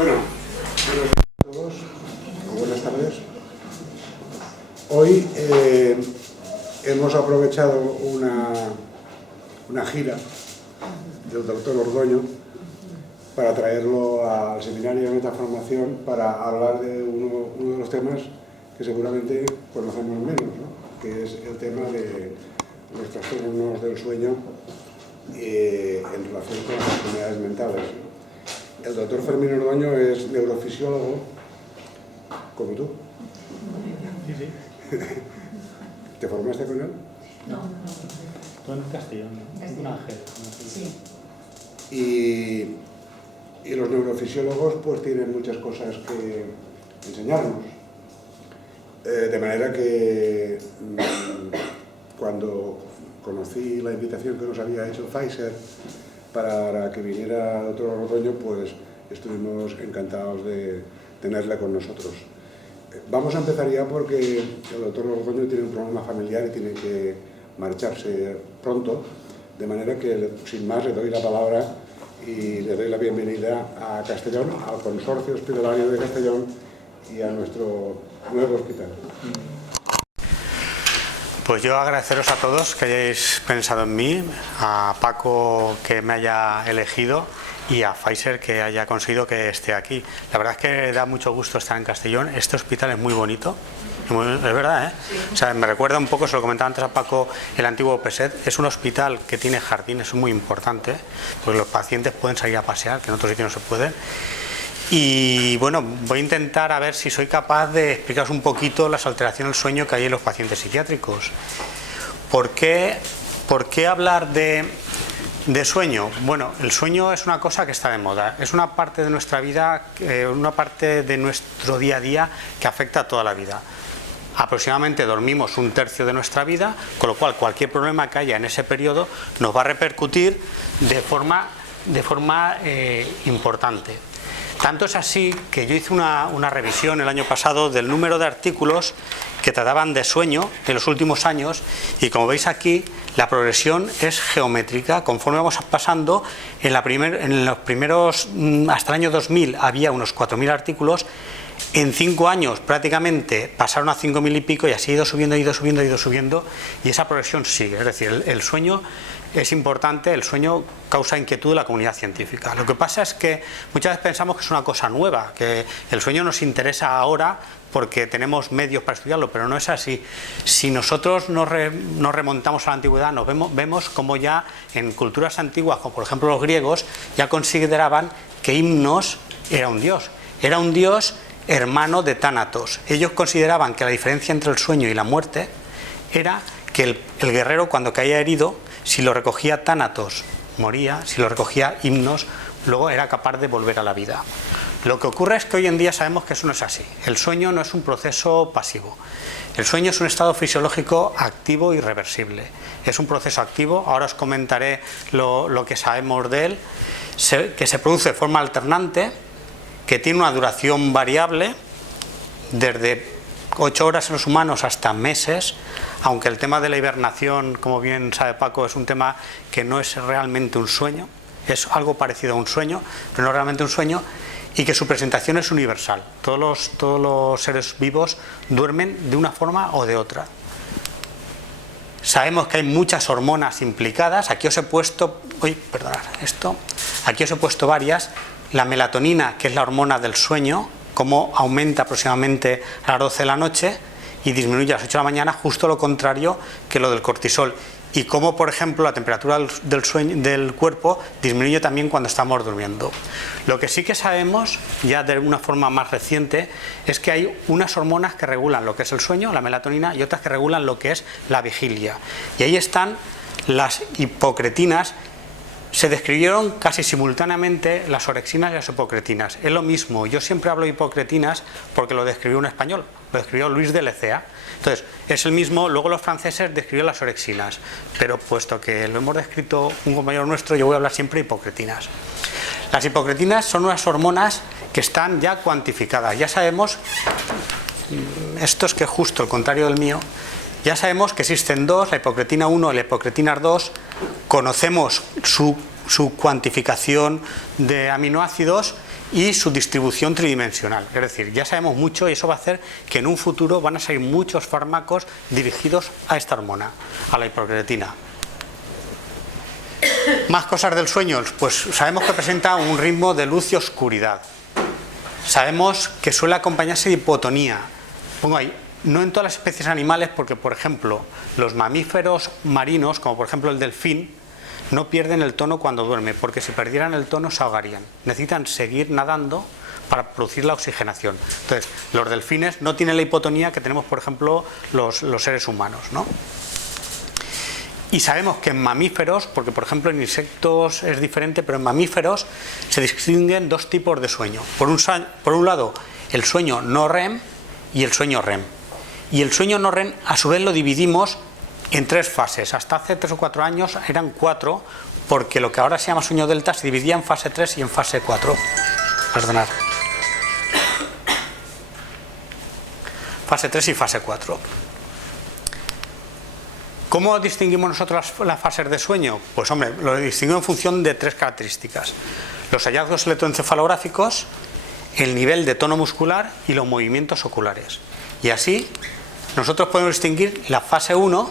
Bueno, buenos días a todos, o buenas tardes. Hoy hemos aprovechado una gira del doctor Ordoño para traerlo al seminario de Metaformación para hablar de uno de los temas que seguramente conocemos menos, ¿no? Que es el tema de los trastornos del sueño en relación con las enfermedades mentales. El doctor Fermín Ordoño es neurofisiólogo, como tú. Sí, sí. ¿Te formaste con él? No. Tú en Castellón, ¿no? Un ángel. Sí. Y los neurofisiólogos pues tienen muchas cosas que enseñarnos. De manera que cuando conocí la invitación que nos había hecho Pfizer para que viniera el doctor Ordoño, pues estuvimos encantados de tenerle con nosotros. Vamos a empezar ya porque el doctor Ordoño tiene un problema familiar y tiene que marcharse pronto, de manera que sin más le doy la palabra y le doy la bienvenida a Castellón, al Consorcio Hospitalario de Castellón y a nuestro nuevo hospital. Pues yo agradeceros a todos que hayáis pensado en mí, a Paco que me haya elegido y a Pfizer que haya conseguido que esté aquí. La verdad es que da mucho gusto estar en Castellón. Este hospital es muy bonito, es verdad, ¿eh? O sea, me recuerda un poco, se lo comentaba antes a Paco, el antiguo PESET. Es un hospital que tiene jardín, es muy importante, porque los pacientes pueden salir a pasear, que en otros sitios no se pueden. Y bueno, voy a intentar a ver si soy capaz de explicaros un poquito las alteraciones del sueño que hay en los pacientes psiquiátricos. ¿Por qué hablar de sueño? Bueno, el sueño es una cosa que está de moda, es una parte de nuestra vida, una parte de nuestro día a día que afecta a toda la vida. Aproximadamente dormimos un tercio de nuestra vida, con lo cual cualquier problema que haya en ese periodo nos va a repercutir de forma importante. Tanto es así que yo hice una revisión el año pasado del número de artículos que trataban de sueño en los últimos años, y como veis aquí la progresión es geométrica. Conforme vamos pasando, en los primeros, hasta el año 2000 había unos 4.000 artículos. En 5 años prácticamente pasaron a 5.000 y pico, y así ha ido subiendo, y esa progresión sigue. Es decir, el sueño es importante, el sueño causa inquietud en la comunidad científica. Lo que pasa es que muchas veces pensamos que es una cosa nueva, que el sueño nos interesa ahora porque tenemos medios para estudiarlo, pero no es así. Si nosotros nos remontamos a la antigüedad, vemos como ya en culturas antiguas, como por ejemplo los griegos, ya consideraban que Himnos era un dios hermano de Tánatos. Ellos consideraban que la diferencia entre el sueño y la muerte era que el guerrero, cuando caía herido, si lo recogía Tánatos moría, si lo recogía Himnos luego era capaz de volver a la vida. Lo que ocurre es que hoy en día sabemos que eso no es así. El sueño no es un proceso pasivo. El sueño es un estado fisiológico activo y reversible. Es un proceso activo. Ahora os comentaré lo que sabemos de él, que se produce de forma alternante, que tiene una duración variable, desde 8 horas en los humanos hasta meses, aunque el tema de la hibernación, como bien sabe Paco, es un tema que no es realmente un sueño, es algo parecido a un sueño, pero no realmente un sueño, y que su presentación es universal. Todos los seres vivos duermen de una forma o de otra. Sabemos que hay muchas hormonas implicadas. Aquí os he puesto, aquí os he puesto varias. La melatonina, que es la hormona del sueño, cómo aumenta aproximadamente a las 12 de la noche y disminuye a las 8 de la mañana, justo lo contrario que lo del cortisol. Y cómo, por ejemplo, la temperatura del cuerpo disminuye también cuando estamos durmiendo. Lo que sí que sabemos, ya de una forma más reciente, es que hay unas hormonas que regulan lo que es el sueño, la melatonina, y otras que regulan lo que es la vigilia. Y ahí están las hipocretinas. Se describieron casi simultáneamente las orexinas y las hipocretinas. Es lo mismo. Yo siempre hablo de hipocretinas porque lo describió un español, lo describió Luis de Lecea. Entonces, es el mismo. Luego los franceses describieron las orexinas, pero puesto que lo hemos descrito un compañero nuestro, yo voy a hablar siempre de hipocretinas. Las hipocretinas son unas hormonas que están ya cuantificadas. Ya sabemos, esto es que es justo el contrario del mío, ya sabemos que existen dos, la hipocretina 1 y la hipocretina 2, conocemos su su cuantificación de aminoácidos y su distribución tridimensional. Es decir, ya sabemos mucho y eso va a hacer que en un futuro van a salir muchos fármacos dirigidos a esta hormona, a la hipercreatina. Más cosas del sueño, pues sabemos que presenta un ritmo de luz y oscuridad. Sabemos que suele acompañarse de hipotonía. Pongo ahí, no en todas las especies animales, porque por ejemplo los mamíferos marinos, como por ejemplo el delfín, no pierden el tono cuando duerme, porque si perdieran el tono se ahogarían. Necesitan seguir nadando para producir la oxigenación. Entonces, los delfines no tienen la hipotonía que tenemos, por ejemplo, los seres humanos, ¿no? Y sabemos que en mamíferos, porque por ejemplo en insectos es diferente, pero en mamíferos se distinguen dos tipos de sueño. Por un lado, el sueño no REM y el sueño REM. Y el sueño no REM, a su vez, lo dividimos en 3 fases. Hasta hace 3 o 4 años eran 4, porque lo que ahora se llama sueño delta se dividía en fase 3 y en fase 4. Perdonad. Fase 3 y fase 4. ¿Cómo distinguimos nosotros las fases de sueño? Pues hombre, lo distinguimos en función de 3 características: los hallazgos electroencefalográficos, el nivel de tono muscular y los movimientos oculares. Y así nosotros podemos distinguir la fase 1,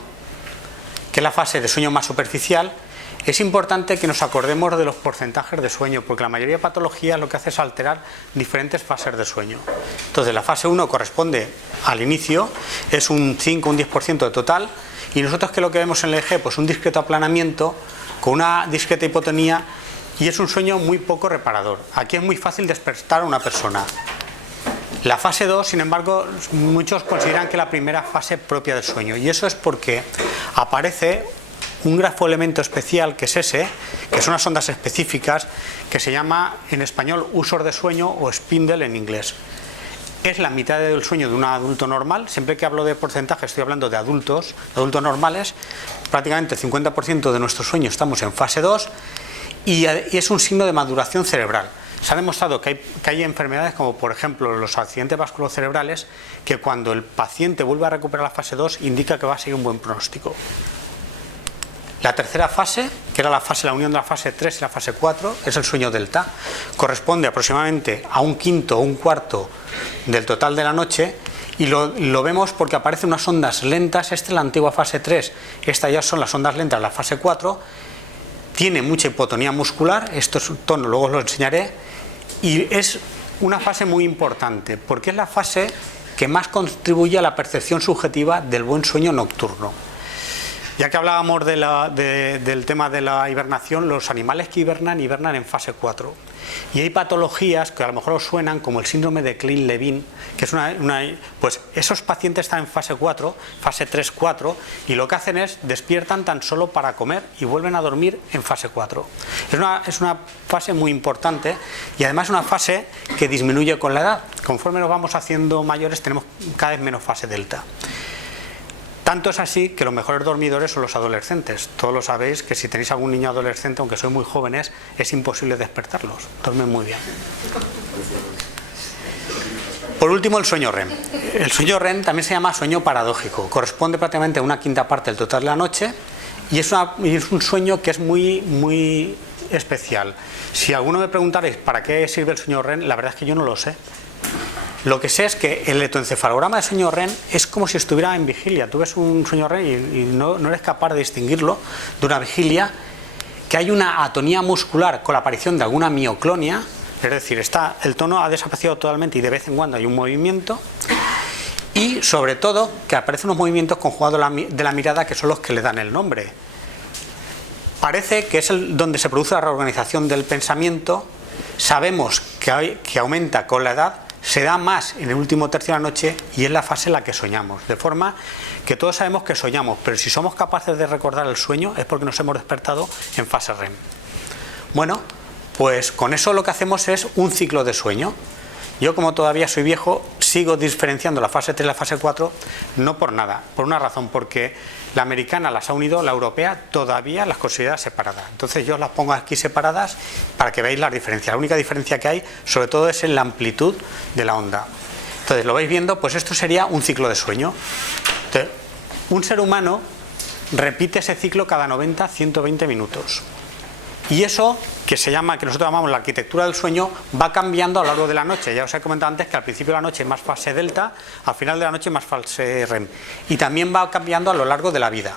que es la fase de sueño más superficial. Es importante que nos acordemos de los porcentajes de sueño, porque la mayoría de patologías lo que hace es alterar diferentes fases de sueño. Entonces la fase 1 corresponde al inicio, es un 5 o un 10% de total, y nosotros, ¿qué es lo que vemos en el EEG? Pues un discreto aplanamiento con una discreta hipotonía, y es un sueño muy poco reparador. Aquí es muy fácil despertar a una persona. La fase 2, sin embargo, muchos consideran que es la primera fase propia del sueño, y eso es porque aparece un grafoelemento especial, que es ese, que son unas ondas específicas, que se llama en español usos de sueño o spindle en inglés. Es la mitad del sueño de un adulto normal. Siempre que hablo de porcentaje estoy hablando de adultos normales. Prácticamente el 50% de nuestro sueño estamos en fase 2, y es un signo de maduración cerebral. Se ha demostrado que hay enfermedades como por ejemplo los accidentes vasculocerebrales, que cuando el paciente vuelve a recuperar la fase 2 indica que va a seguir un buen pronóstico. La tercera fase, que era la unión de la fase 3 y la fase 4, es el sueño delta. Corresponde aproximadamente a un quinto o un cuarto del total de la noche, y lo vemos porque aparecen unas ondas lentas. Esta es la antigua fase 3, estas ya son las ondas lentas de la fase 4. Tiene mucha hipotonía muscular, esto es un tono, luego os lo enseñaré, y es una fase muy importante porque es la fase que más contribuye a la percepción subjetiva del buen sueño nocturno. Ya que hablábamos del tema de la hibernación, los animales que hibernan en fase 4. Y hay patologías que a lo mejor os suenan, como el síndrome de Klein-Levin, que es pues esos pacientes están en fase 4, fase 3-4, y lo que hacen es despiertan tan solo para comer y vuelven a dormir en fase 4. Es una fase muy importante, y además una fase que disminuye con la edad. Conforme nos vamos haciendo mayores tenemos cada vez menos fase delta. Tanto es así que los mejores dormidores son los adolescentes. Todos lo sabéis, que si tenéis algún niño adolescente, aunque sois muy jóvenes, es imposible despertarlos. Duermen muy bien. Por último, el sueño REM. El sueño REM también se llama sueño paradójico. Corresponde prácticamente a una quinta parte del total de la noche, y es un sueño que es muy, muy especial. Si alguno me preguntarais para qué sirve el sueño REM, la verdad es que yo no lo sé. Lo que sé es que el electroencefalograma de sueño REM es como si estuviera en vigilia. Tú ves un sueño REM y no eres capaz de distinguirlo de una vigilia, que hay una atonía muscular con la aparición de alguna mioclonia, es decir, el tono ha desaparecido totalmente y de vez en cuando hay un movimiento, y sobre todo que aparecen unos movimientos conjugados de la mirada, que son los que le dan el nombre. Parece que es donde se produce la reorganización del pensamiento. Sabemos que aumenta con la edad, se da más en el último tercio de la noche, y es la fase en la que soñamos. De forma que todos sabemos que soñamos, pero si somos capaces de recordar el sueño es porque nos hemos despertado en fase REM. Bueno, pues con eso lo que hacemos es un ciclo de sueño. Yo, como todavía soy viejo, sigo diferenciando la fase 3 y la fase 4, no por nada, por una razón, porque la americana las ha unido, la europea todavía las considera separadas. Entonces yo las pongo aquí separadas para que veáis las diferencias. La única diferencia que hay, sobre todo, es en la amplitud de la onda. Entonces, lo vais viendo, pues esto sería un ciclo de sueño. Entonces, un ser humano repite ese ciclo cada 90-120 minutos. Y eso, que nosotros llamamos la arquitectura del sueño, va cambiando a lo largo de la noche. Ya os he comentado antes que al principio de la noche es más fase delta, al final de la noche más fase REM. Y también va cambiando a lo largo de la vida.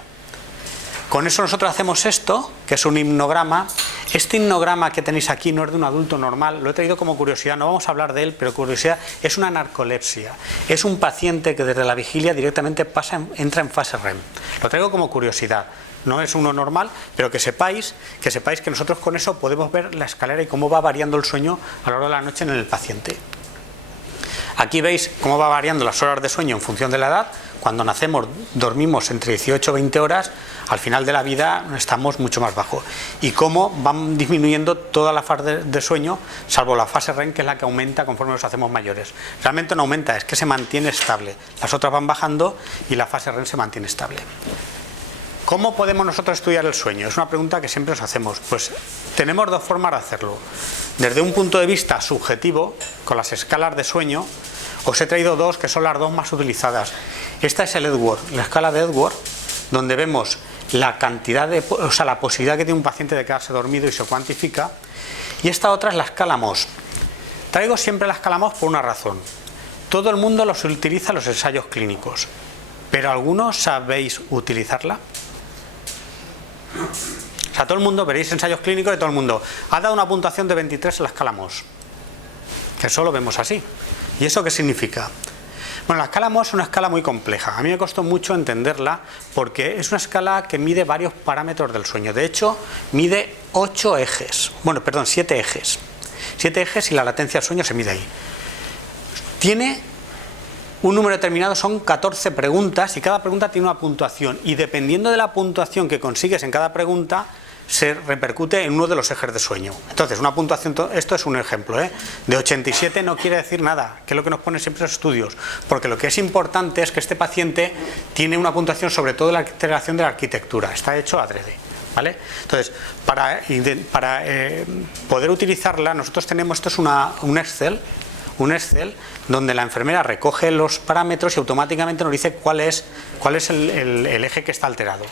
Con eso nosotros hacemos esto, que es un hipnograma. Este hipnograma que tenéis aquí no es de un adulto normal, lo he traído como curiosidad, no vamos a hablar de él, pero curiosidad, es una narcolepsia. Es un paciente que desde la vigilia directamente entra en fase REM. Lo traigo como curiosidad. No es uno normal, pero que sepáis que nosotros con eso podemos ver la escalera y cómo va variando el sueño a lo largo de la noche en el paciente. Aquí veis cómo va variando las horas de sueño en función de la edad. Cuando nacemos dormimos entre 18 y 20 horas, al final de la vida estamos mucho más bajo. Y cómo van disminuyendo toda la fase de sueño, salvo la fase REM, que es la que aumenta conforme nos hacemos mayores. Realmente no aumenta, es que se mantiene estable. Las otras van bajando y la fase REM se mantiene estable. ¿Cómo podemos nosotros estudiar el sueño? Es una pregunta que siempre nos hacemos. Pues tenemos dos formas de hacerlo. Desde un punto de vista subjetivo, con las escalas de sueño, os he traído dos que son las dos más utilizadas. Esta es el Epworth, la escala de Epworth, donde vemos la cantidad la posibilidad que tiene un paciente de quedarse dormido y se cuantifica. Y esta otra es la escala Mohs. Traigo siempre la escala Mohs por una razón. Todo el mundo los utiliza en los ensayos clínicos, pero ¿algunos sabéis utilizarla? O sea, todo el mundo, veréis ensayos clínicos de todo el mundo. Ha dado una puntuación de 23 en la escala Mohs, que eso lo vemos así. ¿Y eso qué significa? Bueno, la escala Mohs es una escala muy compleja. A mí me costó mucho entenderla porque es una escala que mide varios parámetros del sueño. De hecho, mide 7 ejes. 7 ejes y la latencia del sueño se mide ahí. Tiene un número determinado, son 14 preguntas y cada pregunta tiene una puntuación. Y dependiendo de la puntuación que consigues en cada pregunta, se repercute en uno de los ejes de sueño. Entonces, una puntuación, esto es un ejemplo, de 87 no quiere decir nada, que es lo que nos ponen siempre los estudios, porque lo que es importante es que este paciente tiene una puntuación sobre todo en la integración de la arquitectura, está hecho adrede, ¿vale? Entonces, para poder utilizarla, nosotros tenemos, esto es un Excel donde la enfermera recoge los parámetros y automáticamente nos dice cuál es el eje que está alterado.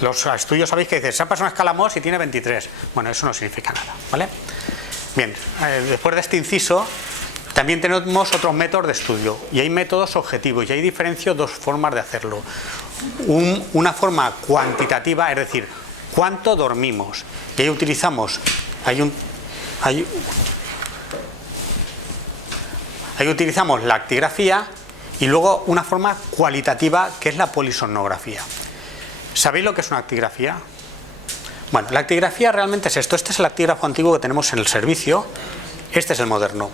Los estudios sabéis que dicen, se ha pasado una escala Mohs y tiene 23. Bueno, eso no significa nada, ¿vale? Bien, después de este inciso, también tenemos otros métodos de estudio. Y hay métodos objetivos, y ahí diferencio dos formas de hacerlo. Una forma cuantitativa, es decir, cuánto dormimos. Y ahí utilizamos, ahí utilizamos la actigrafía y luego una forma cualitativa que es la polisomnografía. ¿Sabéis lo que es una actigrafía? Bueno, la actigrafía realmente es esto. Este es el actígrafo antiguo que tenemos en el servicio. Este es el moderno,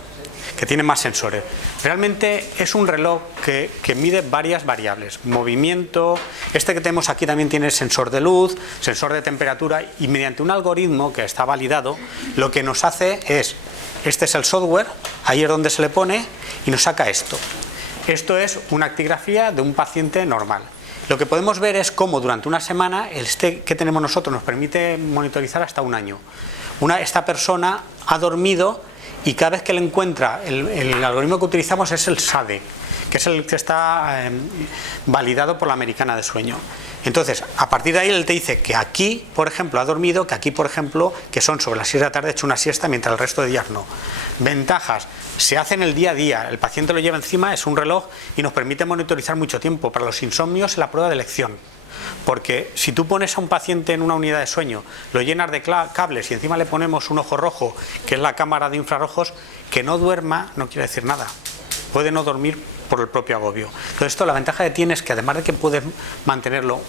que tiene más sensores. Realmente es un reloj que mide varias variables. Movimiento, este que tenemos aquí también tiene sensor de luz, sensor de temperatura, y mediante un algoritmo que está validado, lo que nos hace es, este es el software, ahí es donde se le pone y nos saca esto. Esto es una actigrafía de un paciente normal. Lo que podemos ver es cómo durante una semana, este que tenemos nosotros nos permite monitorizar hasta un año. Esta persona ha dormido y cada vez que le encuentra, el algoritmo que utilizamos es el SADE, que es el que está validado por la Americana de Sueño. Entonces, a partir de ahí él te dice que aquí, por ejemplo, ha dormido, que aquí, por ejemplo, que son sobre las 6 de la tarde, ha hecho una siesta, mientras el resto de días no. Ventajas, se hace en el día a día, el paciente lo lleva encima, es un reloj y nos permite monitorizar mucho tiempo. Para los insomnios, la prueba de elección. Porque si tú pones a un paciente en una unidad de sueño, lo llenas de cables y encima le ponemos un ojo rojo, que es la cámara de infrarrojos, que no duerma no quiere decir nada. Puede no dormir por el propio agobio. Entonces, esto, la ventaja que tiene es que además de que puedes mantenerlo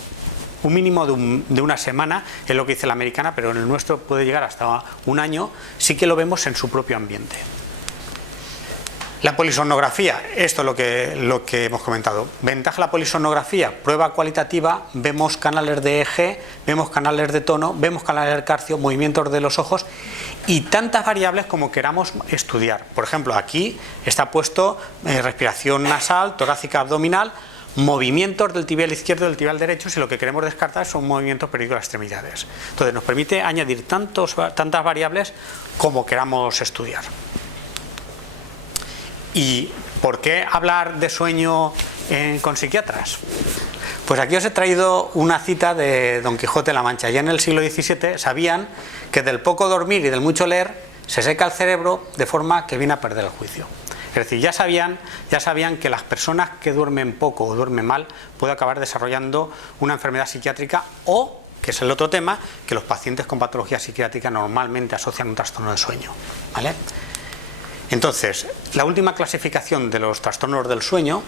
un mínimo de una semana, es lo que dice la Americana, pero en el nuestro puede llegar hasta un año, sí que lo vemos en su propio ambiente. La polisomnografía, esto es lo que hemos comentado. Ventaja de la polisomnografía, prueba cualitativa, vemos canales de eje, vemos canales de tono, vemos canales de calcio, movimientos de los ojos y tantas variables como queramos estudiar. Por ejemplo, aquí está puesto respiración nasal, torácica, abdominal, movimientos del tibial izquierdo y del tibial derecho, si lo que queremos descartar son movimientos periódicos de las extremidades. Entonces nos permite añadir tantas variables como queramos estudiar. ¿Y por qué hablar de sueño con psiquiatras? Pues aquí os he traído una cita de Don Quijote de la Mancha. Ya en el siglo XVII sabían que del poco dormir y del mucho leer se seca el cerebro de forma que viene a perder el juicio. Es decir, ya sabían que las personas que duermen poco o duermen mal pueden acabar desarrollando una enfermedad psiquiátrica o, que es el otro tema, que los pacientes con patología psiquiátrica normalmente asocian un trastorno de sueño, ¿vale? Entonces, la última clasificación de los trastornos del sueño,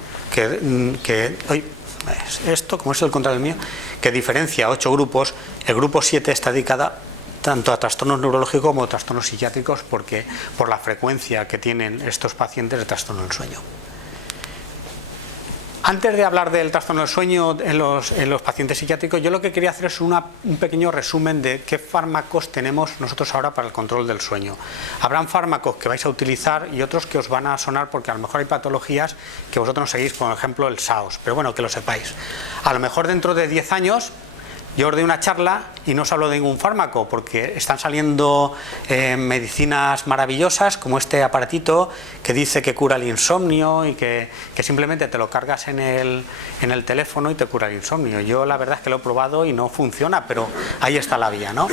esto, como es el contrario del mío, que diferencia 8 grupos, el grupo 7 está dedicado tanto a trastornos neurológicos como a trastornos psiquiátricos, porque por la frecuencia que tienen estos pacientes de trastorno del sueño. Antes de hablar del trastorno del sueño en los pacientes psiquiátricos, yo lo que quería hacer es un pequeño resumen de qué fármacos tenemos nosotros ahora para el control del sueño. Habrán fármacos que vais a utilizar y otros que os van a sonar porque a lo mejor hay patologías que vosotros no seguís, por ejemplo el SAOS, pero bueno, que lo sepáis. A lo mejor dentro de 10 años yo os doy una charla y no os hablo de ningún fármaco porque están saliendo medicinas maravillosas como este aparatito que dice que cura el insomnio y que simplemente te lo cargas en el teléfono y te cura el insomnio. Yo la verdad es que lo he probado y no funciona, pero ahí está la vía, ¿no?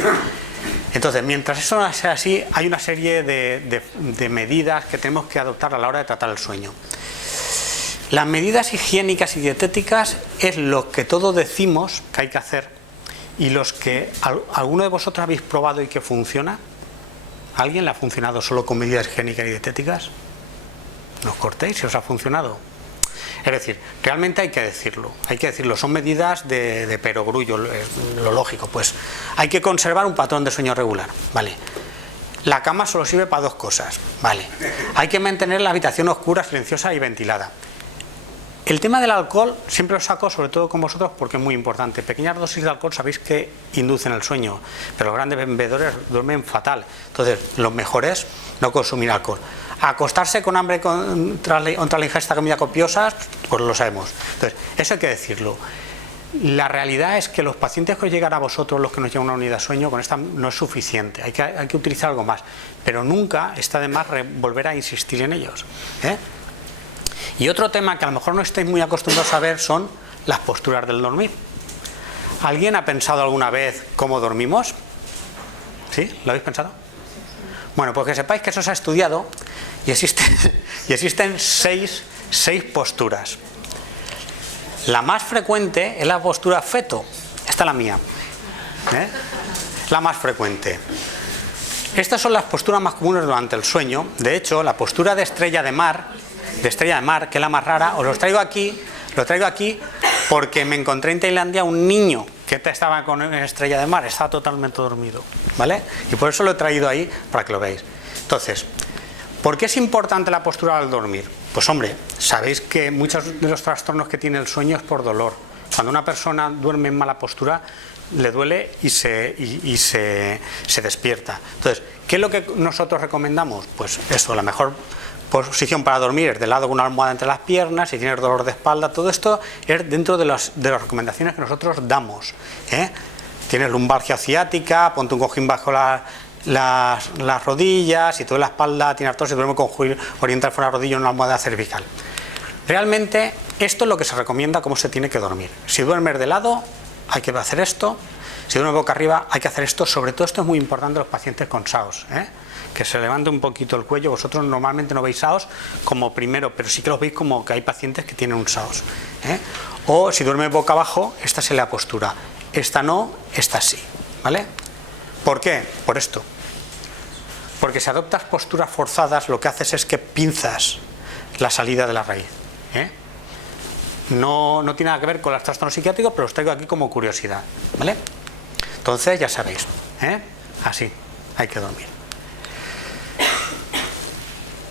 Entonces, mientras eso no sea así, hay una serie de medidas que tenemos que adoptar a la hora de tratar el sueño. Las medidas higiénicas y dietéticas es lo que todos decimos que hay que hacer. ¿Y los que alguno de vosotros habéis probado y que funciona? ¿Alguien le ha funcionado solo con medidas higiénicas y dietéticas? No os cortéis si os ha funcionado. Es decir, realmente hay que decirlo, son medidas de perogrullo, lo lógico, pues hay que conservar un patrón de sueño regular, ¿vale? La cama solo sirve para 2 cosas, ¿vale? Hay que mantener la habitación oscura, silenciosa y ventilada. El tema del alcohol siempre lo saco, sobre todo con vosotros, porque es muy importante. Pequeñas dosis de alcohol sabéis que inducen el sueño, pero los grandes bebedores duermen fatal. Entonces, lo mejor es no consumir alcohol. Acostarse con hambre contra la ingesta de comida copiosa, pues lo sabemos. Entonces, eso hay que decirlo. La realidad es que los pacientes que os llegan a vosotros, los que nos llevan a una unidad de sueño, con esta no es suficiente. Hay que utilizar algo más. Pero nunca está de más volver a insistir en ellos, ¿eh? Y otro tema que a lo mejor no estáis muy acostumbrados a ver son las posturas del dormir. ¿Alguien ha pensado alguna vez cómo dormimos? ¿Sí? ¿Lo habéis pensado? Bueno, pues que sepáis que eso se ha estudiado y existen 6 posturas. La más frecuente es la postura feto. Esta es la mía, ¿eh? La más frecuente. Estas son las posturas más comunes durante el sueño. De hecho, la postura de estrella de mar, que es la más rara, os lo traigo aquí porque me encontré en Tailandia un niño que estaba con estrella de mar, estaba totalmente dormido, ¿vale? Y por eso lo he traído ahí para que lo veáis. Entonces, ¿por qué es importante la postura al dormir? Pues hombre, sabéis que muchos de los trastornos que tiene el sueño es por dolor. Cuando una persona duerme en mala postura, le duele y se despierta. Entonces, ¿qué es lo que nosotros recomendamos? Pues eso, la mejor posición para dormir es de lado con una almohada entre las piernas. Si tienes dolor de espalda, todo esto es dentro de las recomendaciones que nosotros damos, ¿eh? Tienes lumbalgia ciática, ponte un cojín bajo las rodillas. Si te duele la espalda, tienes artrosis, duerme con orientar fuera la rodilla en una almohada cervical. Realmente esto es lo que se recomienda, cómo se tiene que dormir. Si duermes de lado, hay que hacer esto. Si duermes boca arriba, hay que hacer esto. Sobre todo esto es muy importante en los pacientes con SAOS, ¿eh? Que se levante un poquito el cuello. Vosotros normalmente no veis SAOS como primero, pero sí que los veis como que hay pacientes que tienen un SAOS, ¿eh? O si duerme boca abajo, esta es la postura. Esta no, esta sí, ¿vale? ¿Por qué? Por esto. Porque si adoptas posturas forzadas, lo que haces es que pinzas la salida de la raíz, ¿eh? No tiene nada que ver con los trastornos psiquiátricos, pero los traigo aquí como curiosidad, ¿vale? Entonces ya sabéis, ¿eh? Así hay que dormir.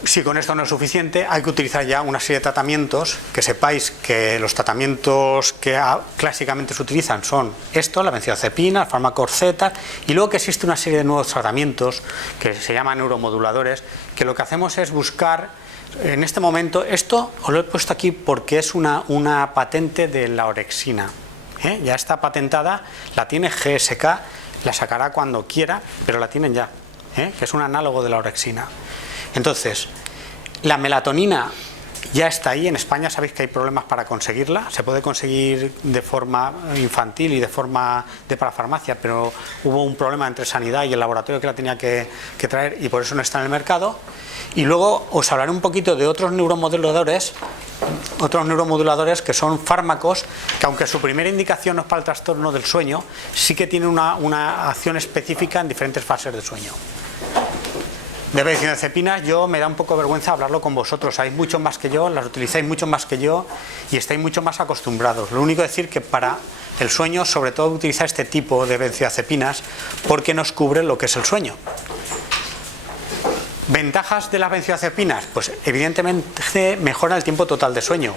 Si con esto no es suficiente, hay que utilizar ya una serie de tratamientos. Que sepáis que los tratamientos que clásicamente se utilizan son esto, la benzodiazepina, el fármaco Z, y luego que existe una serie de nuevos tratamientos que se llaman neuromoduladores, que lo que hacemos es buscar, en este momento, esto os lo he puesto aquí porque es una patente de la orexina, ¿eh? Ya está patentada, la tiene GSK, la sacará cuando quiera, pero la tienen ya, ¿eh? Que es un análogo de la orexina. Entonces, la melatonina ya está ahí. En España sabéis que hay problemas para conseguirla. Se puede conseguir de forma infantil y de forma de parafarmacia, pero hubo un problema entre Sanidad y el laboratorio que la tenía que traer y por eso no está en el mercado. Y luego os hablaré un poquito de otros neuromoduladores que son fármacos que, aunque su primera indicación no es para el trastorno del sueño, sí que tienen una acción específica en diferentes fases del sueño. De benzodiazepinas yo me da un poco de vergüenza hablarlo con vosotros, sabéis mucho más que yo, las utilizáis mucho más que yo y estáis mucho más acostumbrados. Lo único es decir que para el sueño, sobre todo, utilizar este tipo de benzodiazepinas porque nos cubre lo que es el sueño. ¿Ventajas de las benzodiazepinas? Pues evidentemente mejora el tiempo total de sueño,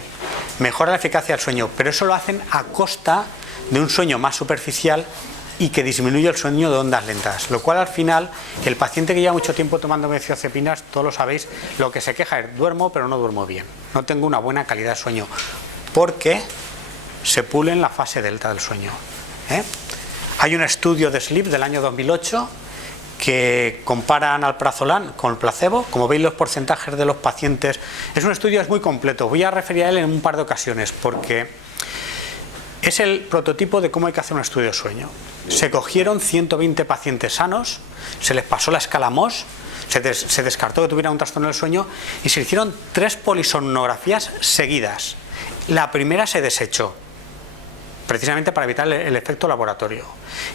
mejora la eficacia del sueño, pero eso lo hacen a costa de un sueño más superficial y que disminuye el sueño de ondas lentas, lo cual al final el paciente que lleva mucho tiempo tomando benzodiazepinas, todos lo sabéis, lo que se queja es: duermo pero no duermo bien, no tengo una buena calidad de sueño, porque se pule en la fase delta del sueño. Hay un estudio de Sleep del año 2008 que comparan alprazolam con el placebo. Como veis, los porcentajes de los pacientes, es un estudio muy completo, voy a referir a él en un par de ocasiones porque es el prototipo de cómo hay que hacer un estudio de sueño. Se cogieron 120 pacientes sanos, se les pasó la escala Mohs, se descartó que tuvieran un trastorno del sueño y se hicieron 3 polisomnografías seguidas. La primera se desechó, precisamente para evitar el efecto laboratorio,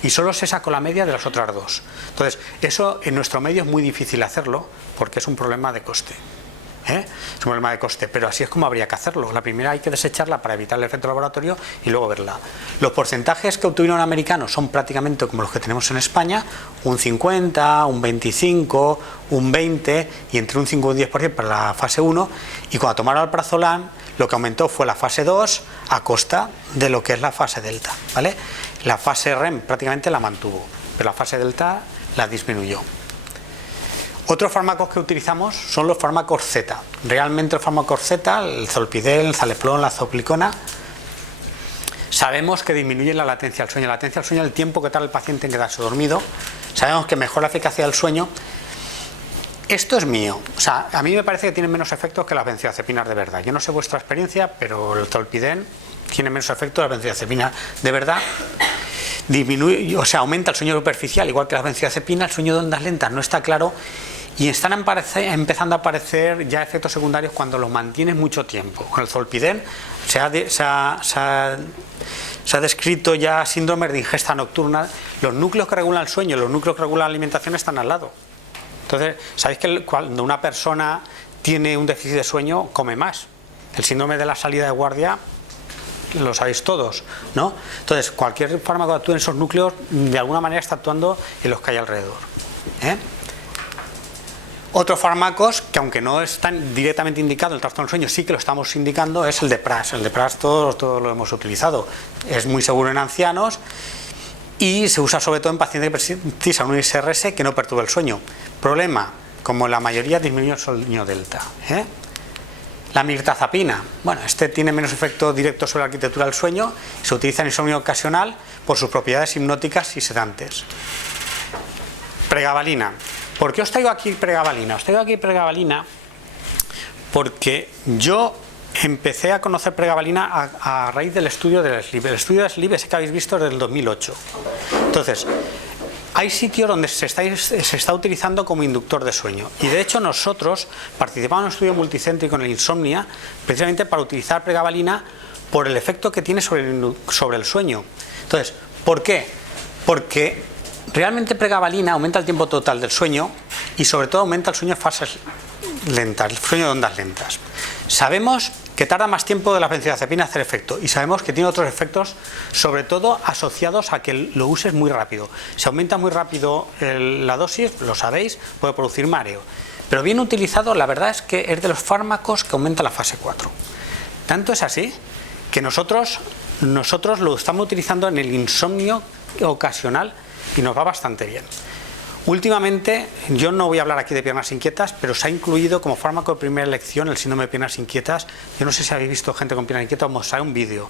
y solo se sacó la media de las otras 2. Entonces, eso en nuestro medio es muy difícil hacerlo porque es un problema de coste. Es un problema de coste, pero así es como habría que hacerlo. La primera hay que desecharla para evitar el efecto laboratorio y luego verla. Los porcentajes que obtuvieron americanos son prácticamente como los que tenemos en España: un 50, un 25, un 20 y entre un 5 y un 10% para la fase 1. Y cuando tomaron alprazolam, lo que aumentó fue la fase 2 a costa de lo que es la fase delta, ¿vale? La fase REM prácticamente la mantuvo, pero la fase delta la disminuyó. Otros fármacos que utilizamos son los fármacos Z. Realmente los fármacos Z, el zolpidem, el zaleplon, la zoplicona, sabemos que disminuyen la latencia del sueño. La latencia del sueño es el tiempo que tarda el paciente en quedarse dormido. Sabemos que mejora la eficacia del sueño. Esto es mío. O sea, a mí me parece que tienen menos efectos que las benzodiazepinas de verdad. Yo no sé vuestra experiencia, pero el zolpidem tiene menos efectos que las benzodiazepinas de verdad. Disminuye, o sea, aumenta el sueño superficial, igual que las benzodiazepinas. El sueño de ondas lentas no está claro. Y están empezando a aparecer ya efectos secundarios cuando los mantienes mucho tiempo. Con el zolpidem se ha descrito ya síndromes de ingesta nocturna. Los núcleos que regulan el sueño, los núcleos que regulan la alimentación están al lado. Entonces, sabéis que cuando una persona tiene un déficit de sueño, come más. El síndrome de la salida de guardia lo sabéis todos, ¿no? Entonces, cualquier fármaco que actúe en esos núcleos, de alguna manera está actuando en los que hay alrededor. Otros fármacos que, aunque no están directamente indicados en el trastorno del sueño, sí que lo estamos indicando, es el Depras. El Depras todos lo hemos utilizado. Es muy seguro en ancianos y se usa sobre todo en pacientes que precisan un ISRS que no perturba el sueño. Problema, como la mayoría, disminuye el sueño delta. La mirtazapina, bueno, este tiene menos efecto directo sobre la arquitectura del sueño, se utiliza en insomnio ocasional por sus propiedades hipnóticas y sedantes. Pregabalina. ¿Por qué os traigo aquí pregabalina? Os traigo aquí pregabalina porque yo empecé a conocer pregabalina a raíz del estudio del SLEEP. El estudio del SLEEP ese que habéis visto desde el 2008. Entonces, hay sitios donde se está utilizando como inductor de sueño. Y de hecho nosotros participamos en un estudio multicéntrico en el insomnia precisamente para utilizar pregabalina por el efecto que tiene sobre el sueño. Entonces, ¿por qué? Porque realmente pregabalina aumenta el tiempo total del sueño y sobre todo aumenta el sueño en fases lentas, el sueño de ondas lentas. Sabemos que tarda más tiempo de la benzodiazepina en hacer efecto y sabemos que tiene otros efectos, sobre todo asociados a que lo uses muy rápido. Si aumenta muy rápido la dosis, lo sabéis, puede producir mareo. Pero bien utilizado, la verdad es que es de los fármacos que aumenta la fase 4. Tanto es así que nosotros lo estamos utilizando en el insomnio ocasional y nos va bastante bien. Últimamente, yo no voy a hablar aquí de piernas inquietas, pero se ha incluido como fármaco de primera elección el síndrome de piernas inquietas. Yo no sé si habéis visto gente con piernas inquietas, os mostraré un vídeo,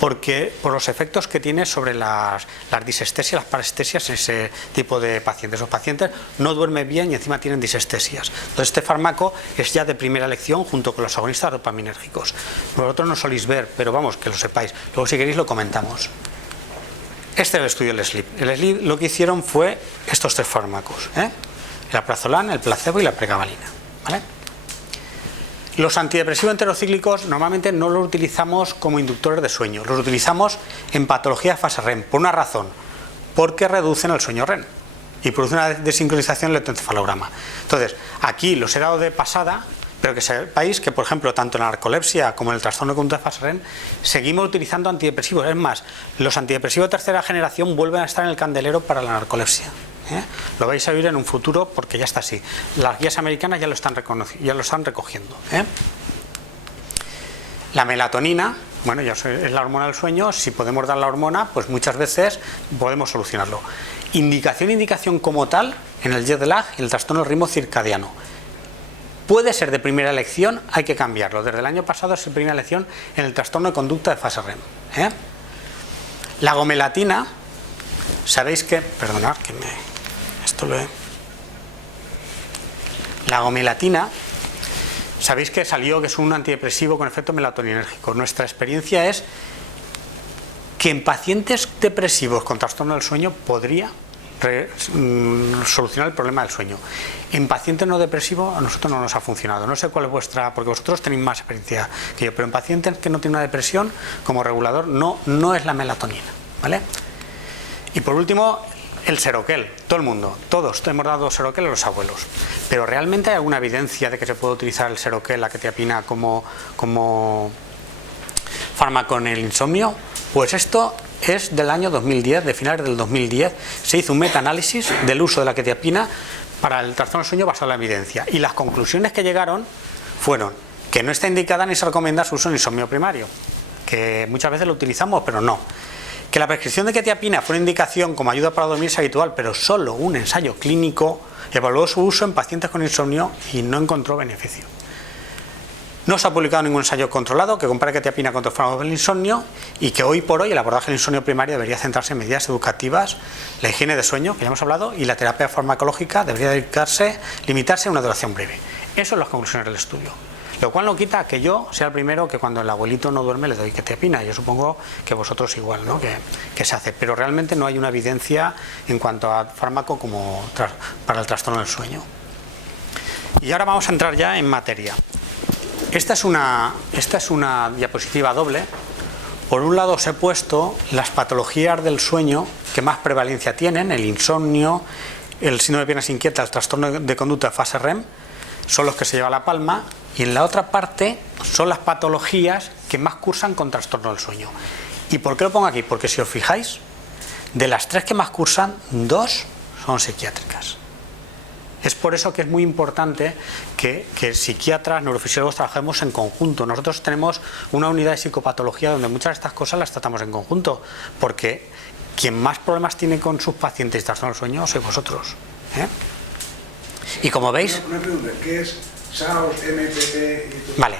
porque por los efectos que tiene sobre las disestesias, las parestesias en ese tipo de pacientes. Los pacientes no duermen bien y encima tienen disestesias. Entonces este fármaco es ya de primera elección junto con los agonistas dopaminérgicos. Vosotros no soléis ver, pero vamos, que lo sepáis. Luego si queréis lo comentamos. Este es el estudio del SLEEP. El SLEEP lo que hicieron fue estos 3 fármacos, el alprazolam, el placebo y la pregabalina, ¿vale? Los antidepresivos enterocíclicos normalmente no los utilizamos como inductores de sueño, los utilizamos en patología de fase REM, por una razón, porque reducen el sueño REM y producen una desincronización del electroencefalograma. Entonces, aquí los he dado de pasada, pero que sepáis que, por ejemplo, tanto en la narcolepsia como en el trastorno de conducta de fase REM, seguimos utilizando antidepresivos. Es más, los antidepresivos de tercera generación vuelven a estar en el candelero para la narcolepsia. Lo vais a oír en un futuro porque ya está así. Las guías americanas ya lo están recogiendo. La melatonina, bueno, ya es la hormona del sueño. Si podemos dar la hormona, pues muchas veces podemos solucionarlo. Indicación como tal en el jet lag y el trastorno del ritmo circadiano. Puede ser de primera elección, hay que cambiarlo. Desde el año pasado es de primera elección en el trastorno de conducta de fase REM. La gomelatina, sabéis que, perdonad que la gomelatina, sabéis que salió que es un antidepresivo con efecto melatoninérgico. Nuestra experiencia es que en pacientes depresivos con trastorno del sueño podría solucionar el problema del sueño. En pacientes no depresivos a nosotros no nos ha funcionado. No sé cuál es vuestra, porque vosotros tenéis más experiencia que yo, pero en pacientes que no tienen una depresión como regulador no es la melatonina, ¿vale? Y por último, el Seroquel. Todo el mundo, todos hemos dado Seroquel a los abuelos, pero realmente hay alguna evidencia de que se puede utilizar el Seroquel, la quetiapina, como fármaco en el insomnio. Pues esto es del año 2010, de finales del 2010, se hizo un metaanálisis del uso de la quetiapina para el trastorno del sueño basado en la evidencia. Y las conclusiones que llegaron fueron que no está indicada ni se recomienda su uso en insomnio primario, que muchas veces lo utilizamos, pero no. Que la prescripción de quetiapina fue una indicación como ayuda para dormir es habitual, pero solo un ensayo clínico evaluó su uso en pacientes con insomnio y no encontró beneficio. No se ha publicado ningún ensayo controlado que compare quetiapina contra fármacos del insomnio, y que hoy por hoy el abordaje del insomnio primario debería centrarse en medidas educativas, la higiene de sueño, que ya hemos hablado, y la terapia farmacológica debería limitarse a una duración breve. Eso son las conclusiones del estudio. Lo cual no quita que yo sea el primero que cuando el abuelito no duerme le doy quetiapina. Yo supongo que vosotros igual, ¿no? Que se hace. Pero realmente no hay una evidencia en cuanto a fármaco como para el trastorno del sueño. Y ahora vamos a entrar ya en materia. Esta es una diapositiva doble. Por un lado os he puesto las patologías del sueño que más prevalencia tienen, el insomnio, el síndrome de piernas inquietas, el trastorno de conducta de fase REM, son los que se lleva la palma, y en la otra parte son las patologías que más cursan con trastorno del sueño. ¿Y por qué lo pongo aquí? Porque si os fijáis, de las 3 que más cursan, 2 son psiquiátricas. Es por eso que es muy importante que psiquiatras, neurofisiólogos trabajemos en conjunto. Nosotros tenemos una unidad de psicopatología donde muchas de estas cosas las tratamos en conjunto, porque quien más problemas tiene con sus pacientes y trastorno del sueño sois vosotros. Y como veis... Una pregunta, ¿qué es SAOS, MPP? Vale,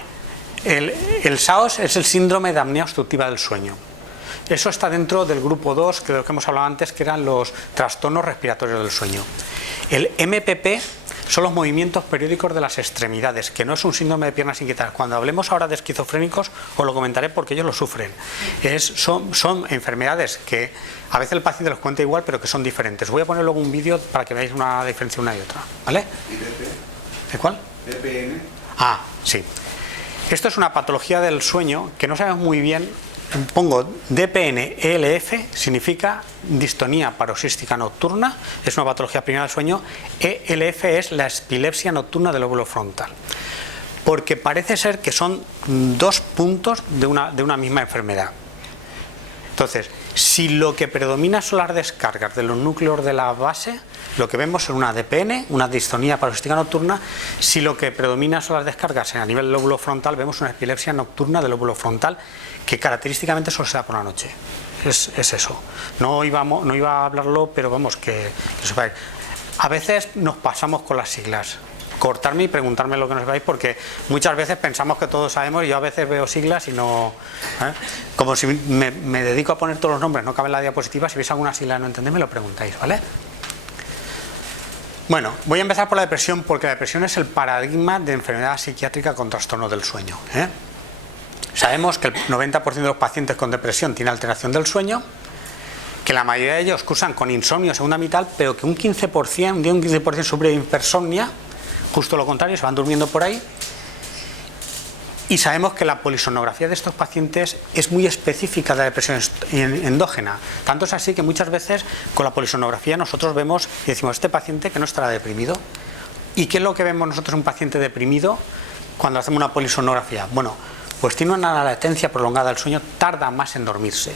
el SAOS es el síndrome de apnea obstructiva del sueño. Eso está dentro del grupo 2, que de lo que hemos hablado antes, que eran los trastornos respiratorios del sueño. El MPP son los movimientos periódicos de las extremidades, que no es un síndrome de piernas inquietas. Cuando hablemos ahora de esquizofrénicos os lo comentaré porque ellos lo sufren. Son enfermedades que a veces el paciente los cuenta igual, pero que son diferentes. Voy a poner luego un vídeo para que veáis una diferencia una y otra, ¿vale? ¿De cuál? DPN. Ah, sí. Esto es una patología del sueño que no sabemos muy bien. Pongo DPN-ELF, significa distonía paroxística nocturna, es una patología primera del sueño. ELF es la epilepsia nocturna del lóbulo frontal, porque parece ser que son 2 puntos de una misma enfermedad. Entonces, si lo que predomina son las descargas de los núcleos de la base, lo que vemos es una DPN, una distonía paroxística nocturna. Si lo que predomina son las descargas a nivel del lóbulo frontal, vemos una epilepsia nocturna del lóbulo frontal, que característicamente solo se da por la noche. Es eso. No iba a hablarlo, pero vamos, que sepáis. A veces nos pasamos con las siglas. Cortarme y preguntarme lo que nos veáis, porque muchas veces pensamos que todos sabemos y yo a veces veo siglas y no... Como si me dedico a poner todos los nombres, no cabe en la diapositiva. Si veis alguna sigla y no entendéis, me lo preguntáis, ¿vale? Bueno, voy a empezar por la depresión, porque la depresión es el paradigma de enfermedad psiquiátrica con trastorno del sueño. Sabemos que el 90% de los pacientes con depresión tiene alteración del sueño, que la mayoría de ellos cursan con insomnio segunda mitad, pero que un 15% sufre de hipersomnia, justo lo contrario, se van durmiendo por ahí. Y sabemos que la polisomnografía de estos pacientes es muy específica de la depresión endógena. Tanto es así que muchas veces con la polisomnografía nosotros vemos y decimos, este paciente que no estará deprimido. ¿Y qué es lo que vemos nosotros en un paciente deprimido cuando hacemos una polisomnografía? Bueno, pues tiene una latencia prolongada del sueño, tarda más en dormirse.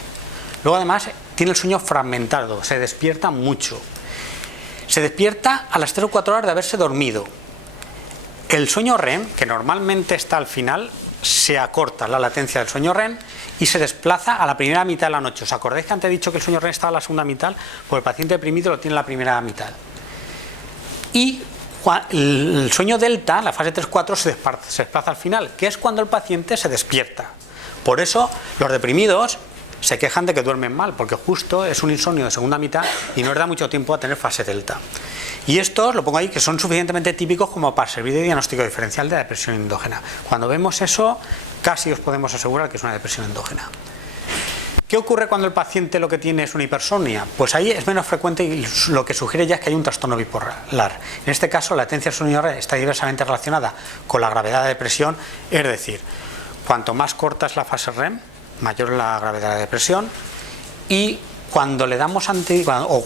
Luego además tiene el sueño fragmentado, se despierta mucho. Se despierta a las 3 o 4 horas de haberse dormido. El sueño REM, que normalmente está al final, se acorta la latencia del sueño REM y se desplaza a la primera mitad de la noche. ¿Os acordáis que antes he dicho que el sueño REM estaba en la segunda mitad? Pues el paciente deprimido lo tiene en la primera mitad. Y el sueño delta, la fase 3-4, se desplaza al final, que es cuando el paciente se despierta. Por eso los deprimidos se quejan de que duermen mal, porque justo es un insomnio de segunda mitad y no les da mucho tiempo a tener fase delta. Y estos, lo pongo ahí, que son suficientemente típicos como para servir de diagnóstico diferencial de la depresión endógena. Cuando vemos eso, casi os podemos asegurar que es una depresión endógena. ¿Qué ocurre cuando el paciente lo que tiene es una hipersomnia? Pues ahí es menos frecuente y lo que sugiere ya es que hay un trastorno bipolar. En este caso, la latencia del sueño REM está diversamente relacionada con la gravedad de la depresión, es decir, cuanto más corta es la fase REM, mayor es la gravedad de la depresión, y cuando le damos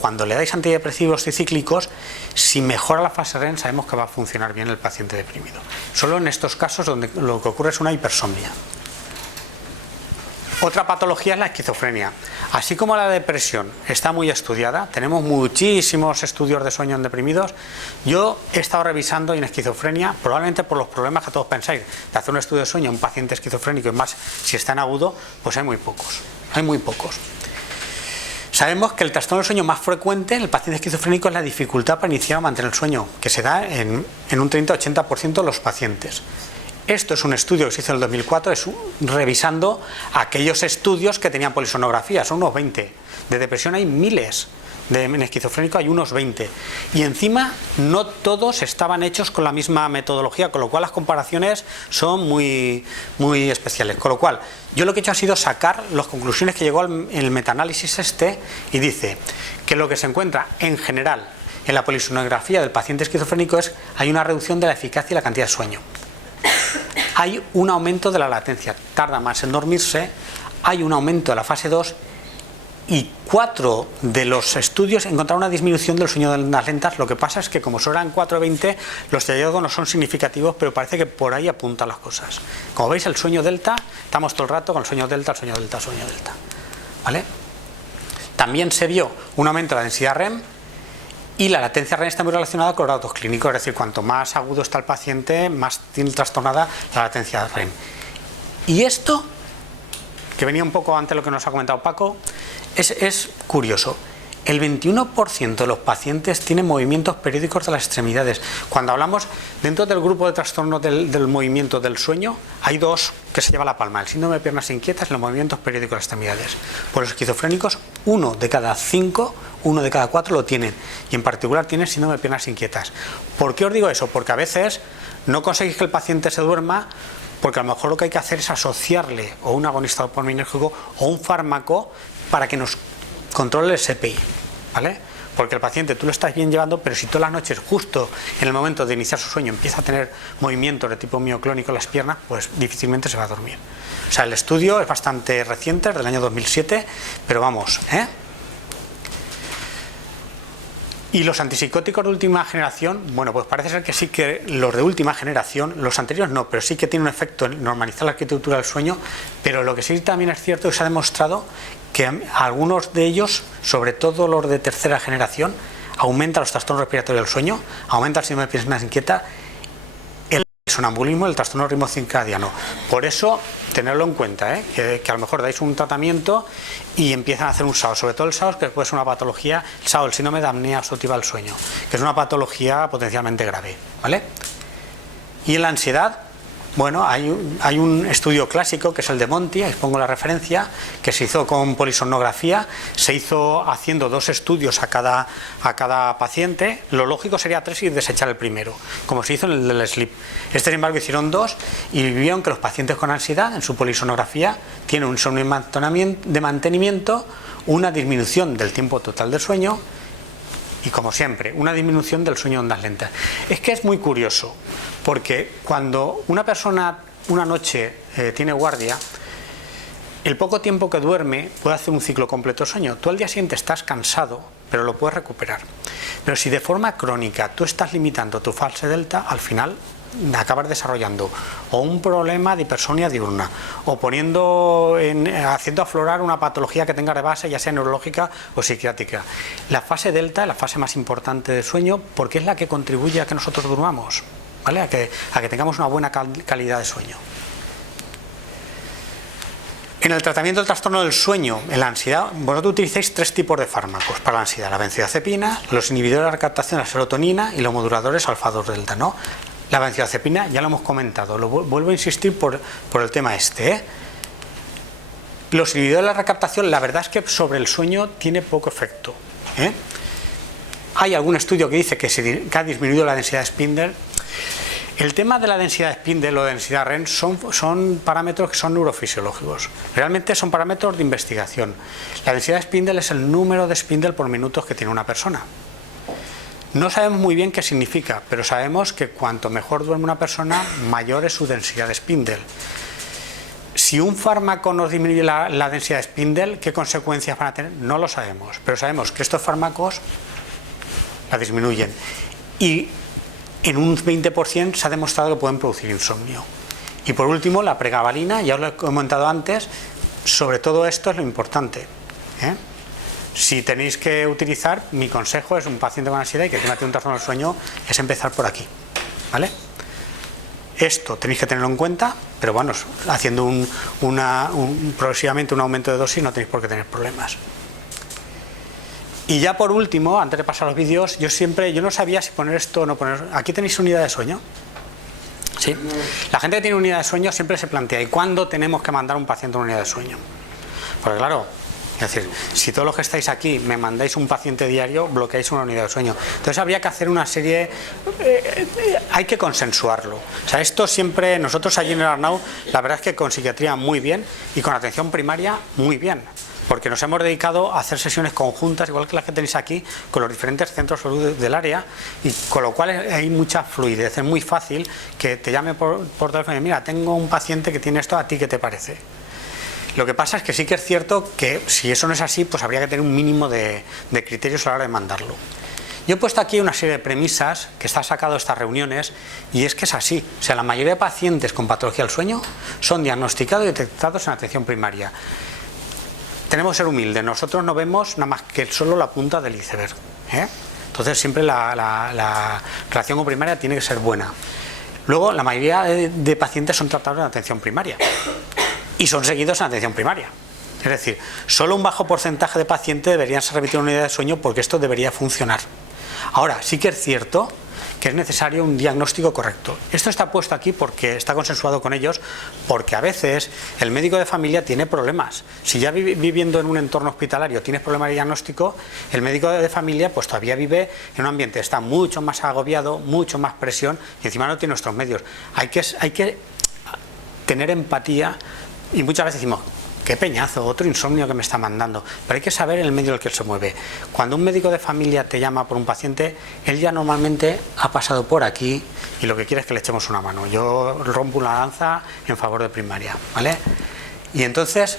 cuando le dais antidepresivos tricíclicos, si mejora la fase REM, sabemos que va a funcionar bien el paciente deprimido. Solo en estos casos donde lo que ocurre es una hipersomnia. Otra patología es la esquizofrenia. Así como la depresión está muy estudiada, tenemos muchísimos estudios de sueño en deprimidos, yo he estado revisando y en esquizofrenia, probablemente por los problemas que todos pensáis, de hacer un estudio de sueño en un paciente esquizofrénico, y más si está en agudo, pues hay muy pocos. Hay muy pocos. Sabemos que el trastorno del sueño más frecuente en el paciente esquizofrénico es la dificultad para iniciar o mantener el sueño, que se da en un 30-80% de los pacientes. Esto es un estudio que se hizo en el 2004, revisando aquellos estudios que tenían polisomnografía, son unos 20. De depresión hay miles, en esquizofrénico hay unos 20. Y encima no todos estaban hechos con la misma metodología, con lo cual las comparaciones son muy especiales. Con lo cual, yo lo que he hecho ha sido sacar las conclusiones que llegó el metaanálisis y dice que lo que se encuentra en general en la polisomnografía del paciente esquizofrénico es hay una reducción de la eficacia y la cantidad de sueño. Hay un aumento de la latencia, tarda más en dormirse, hay un aumento de la fase 2 y 4 de los estudios encontraron una disminución del sueño de las lentas. Lo que pasa es que como solo eran 4-20, los hallazgos no son significativos, pero parece que por ahí apuntan las cosas. Como veis, el sueño delta, estamos todo el rato con el sueño delta, el sueño delta, el sueño delta. ¿Vale? También se vio un aumento de la densidad REM. Y la latencia REM está muy relacionada con los datos clínicos, es decir, cuanto más agudo está el paciente, más tiene trastornada la latencia REM. Y esto, que venía un poco antes de lo que nos ha comentado Paco, es curioso. El 21% de los pacientes tienen movimientos periódicos de las extremidades. Cuando hablamos dentro del grupo de trastornos del movimiento del sueño, hay dos que se lleva la palma: el síndrome de piernas inquietas y los movimientos periódicos de las extremidades. Por los esquizofrénicos, 1 de cada 5, 1 de cada 4 lo tienen, y en particular tienen síndrome de piernas inquietas. ¿Por qué os digo eso? Porque a veces no conseguís que el paciente se duerma, porque a lo mejor lo que hay que hacer es asociarle o un agonista dopaminérgico o un fármaco para que nos controle el SPI, ¿vale? Porque el paciente tú lo estás bien llevando, pero si todas las noches, justo en el momento de iniciar su sueño, empieza a tener movimientos de tipo mioclónico en las piernas, pues difícilmente se va a dormir. O sea, el estudio es bastante reciente, es del año 2007, pero vamos, Y los antipsicóticos de última generación, bueno, pues parece ser que sí, que los de última generación, los anteriores no, pero sí que tienen un efecto en normalizar la arquitectura del sueño, pero lo que sí también es cierto es que se ha demostrado que algunos de ellos, sobre todo los de tercera generación, aumentan los trastornos respiratorios del sueño, aumenta el síndrome de piernas inquietas. El sonambulismo y el trastorno ritmo circadiano. Por eso, tenerlo en cuenta, que a lo mejor dais un tratamiento y empiezan a hacer un SAO, sobre todo el SAO, que puede ser una patología, el SAO, el síndrome de apnea obstructiva del sueño, que es una patología potencialmente grave, ¿vale? Y en la ansiedad, bueno, hay un estudio clásico que es el de Monti, ahí pongo la referencia, que se hizo con polisomnografía, se hizo haciendo 2 estudios a cada paciente. Lo lógico sería 3 y desechar el primero, como se hizo en el del SLEEP. Sin embargo, hicieron 2 y vieron que los pacientes con ansiedad, en su polisomnografía, tienen un sueño de mantenimiento, una disminución del tiempo total del sueño y, como siempre, una disminución del sueño de ondas lentas. Es que es muy curioso, porque cuando una persona una noche tiene guardia, el poco tiempo que duerme puede hacer un ciclo completo de sueño. Tú al día siguiente estás cansado, pero lo puedes recuperar. Pero si de forma crónica tú estás limitando tu fase delta, al final acabas desarrollando o un problema de hipersomnia diurna o haciendo aflorar una patología que tenga de base, ya sea neurológica o psiquiátrica. La fase delta es la fase más importante del sueño porque es la que contribuye a que nosotros durmamos, ¿vale? A que tengamos una buena calidad de sueño. En el tratamiento del trastorno del sueño, en la ansiedad, vosotros utilizáis 3 tipos de fármacos para la ansiedad: la benzodiazepina, los inhibidores de la recaptación de la serotonina y los moduladores alfa-2 delta, ¿no? La benzodiazepina ya lo hemos comentado, lo vuelvo a insistir por el tema Los inhibidores de la recaptación, la verdad es que sobre el sueño tiene poco efecto, Hay algún estudio que dice que ha disminuido la densidad de Spindle. El tema de la densidad de Spindle o de densidad REM son parámetros que son neurofisiológicos. Realmente son parámetros de investigación. La densidad de Spindle es el número de Spindle por minutos que tiene una persona. No sabemos muy bien qué significa, pero sabemos que cuanto mejor duerme una persona, mayor es su densidad de Spindle. Si un fármaco nos disminuye la densidad de Spindle, ¿qué consecuencias van a tener? No lo sabemos, pero sabemos que estos fármacos la disminuyen. Y en un 20% se ha demostrado que pueden producir insomnio. Y por último, la pregabalina, ya os lo he comentado antes, sobre todo esto es lo importante, Si tenéis que utilizar, mi consejo es un paciente con ansiedad y que tenga un trastorno del sueño, es empezar por aquí, ¿vale? Esto tenéis que tenerlo en cuenta, pero bueno, haciendo progresivamente un aumento de dosis no tenéis por qué tener problemas. Y ya por último, antes de pasar a los vídeos, yo no sabía si poner esto o no poner. ¿Aquí tenéis unidad de sueño? ¿Sí? La gente que tiene unidad de sueño siempre se plantea, ¿y cuándo tenemos que mandar a un paciente a una unidad de sueño? Porque claro, es decir, si todos los que estáis aquí me mandáis un paciente diario, bloqueáis una unidad de sueño. Entonces habría que hacer una serie, hay que consensuarlo. O sea, esto siempre, nosotros allí en el Arnau, la verdad es que con psiquiatría muy bien y con atención primaria muy bien. Porque nos hemos dedicado a hacer sesiones conjuntas, igual que las que tenéis aquí, con los diferentes centros de salud del área, y con lo cual hay mucha fluidez. Es muy fácil que te llame por teléfono y mira, tengo un paciente que tiene esto, ¿a ti qué te parece? Lo que pasa es que sí que es cierto que si eso no es así, pues habría que tener un mínimo de criterios a la hora de mandarlo. Yo he puesto aquí una serie de premisas que está sacado de estas reuniones y es que es así. O sea, la mayoría de pacientes con patología del sueño son diagnosticados y detectados en atención primaria. Tenemos que ser humildes, nosotros no vemos nada más que solo la punta del iceberg, Entonces siempre la relación con primaria tiene que ser buena. Luego, la mayoría de pacientes son tratados en atención primaria y son seguidos en atención primaria. Es decir, solo un bajo porcentaje de pacientes deberían ser remitidos a una unidad de sueño porque esto debería funcionar. Ahora, sí que es cierto que es necesario un diagnóstico correcto. Esto está puesto aquí porque está consensuado con ellos, porque a veces el médico de familia tiene problemas. Si ya viviendo en un entorno hospitalario tienes problemas de diagnóstico, el médico de familia pues todavía vive en un ambiente, está mucho más agobiado, mucho más presión y encima no tiene nuestros medios. Hay que tener empatía y muchas veces decimos, qué peñazo, otro insomnio que me está mandando. Pero hay que saber el medio en el que él se mueve. Cuando un médico de familia te llama por un paciente, él ya normalmente ha pasado por aquí y lo que quiere es que le echemos una mano. Yo rompo una lanza en favor de primaria, ¿vale? Y entonces,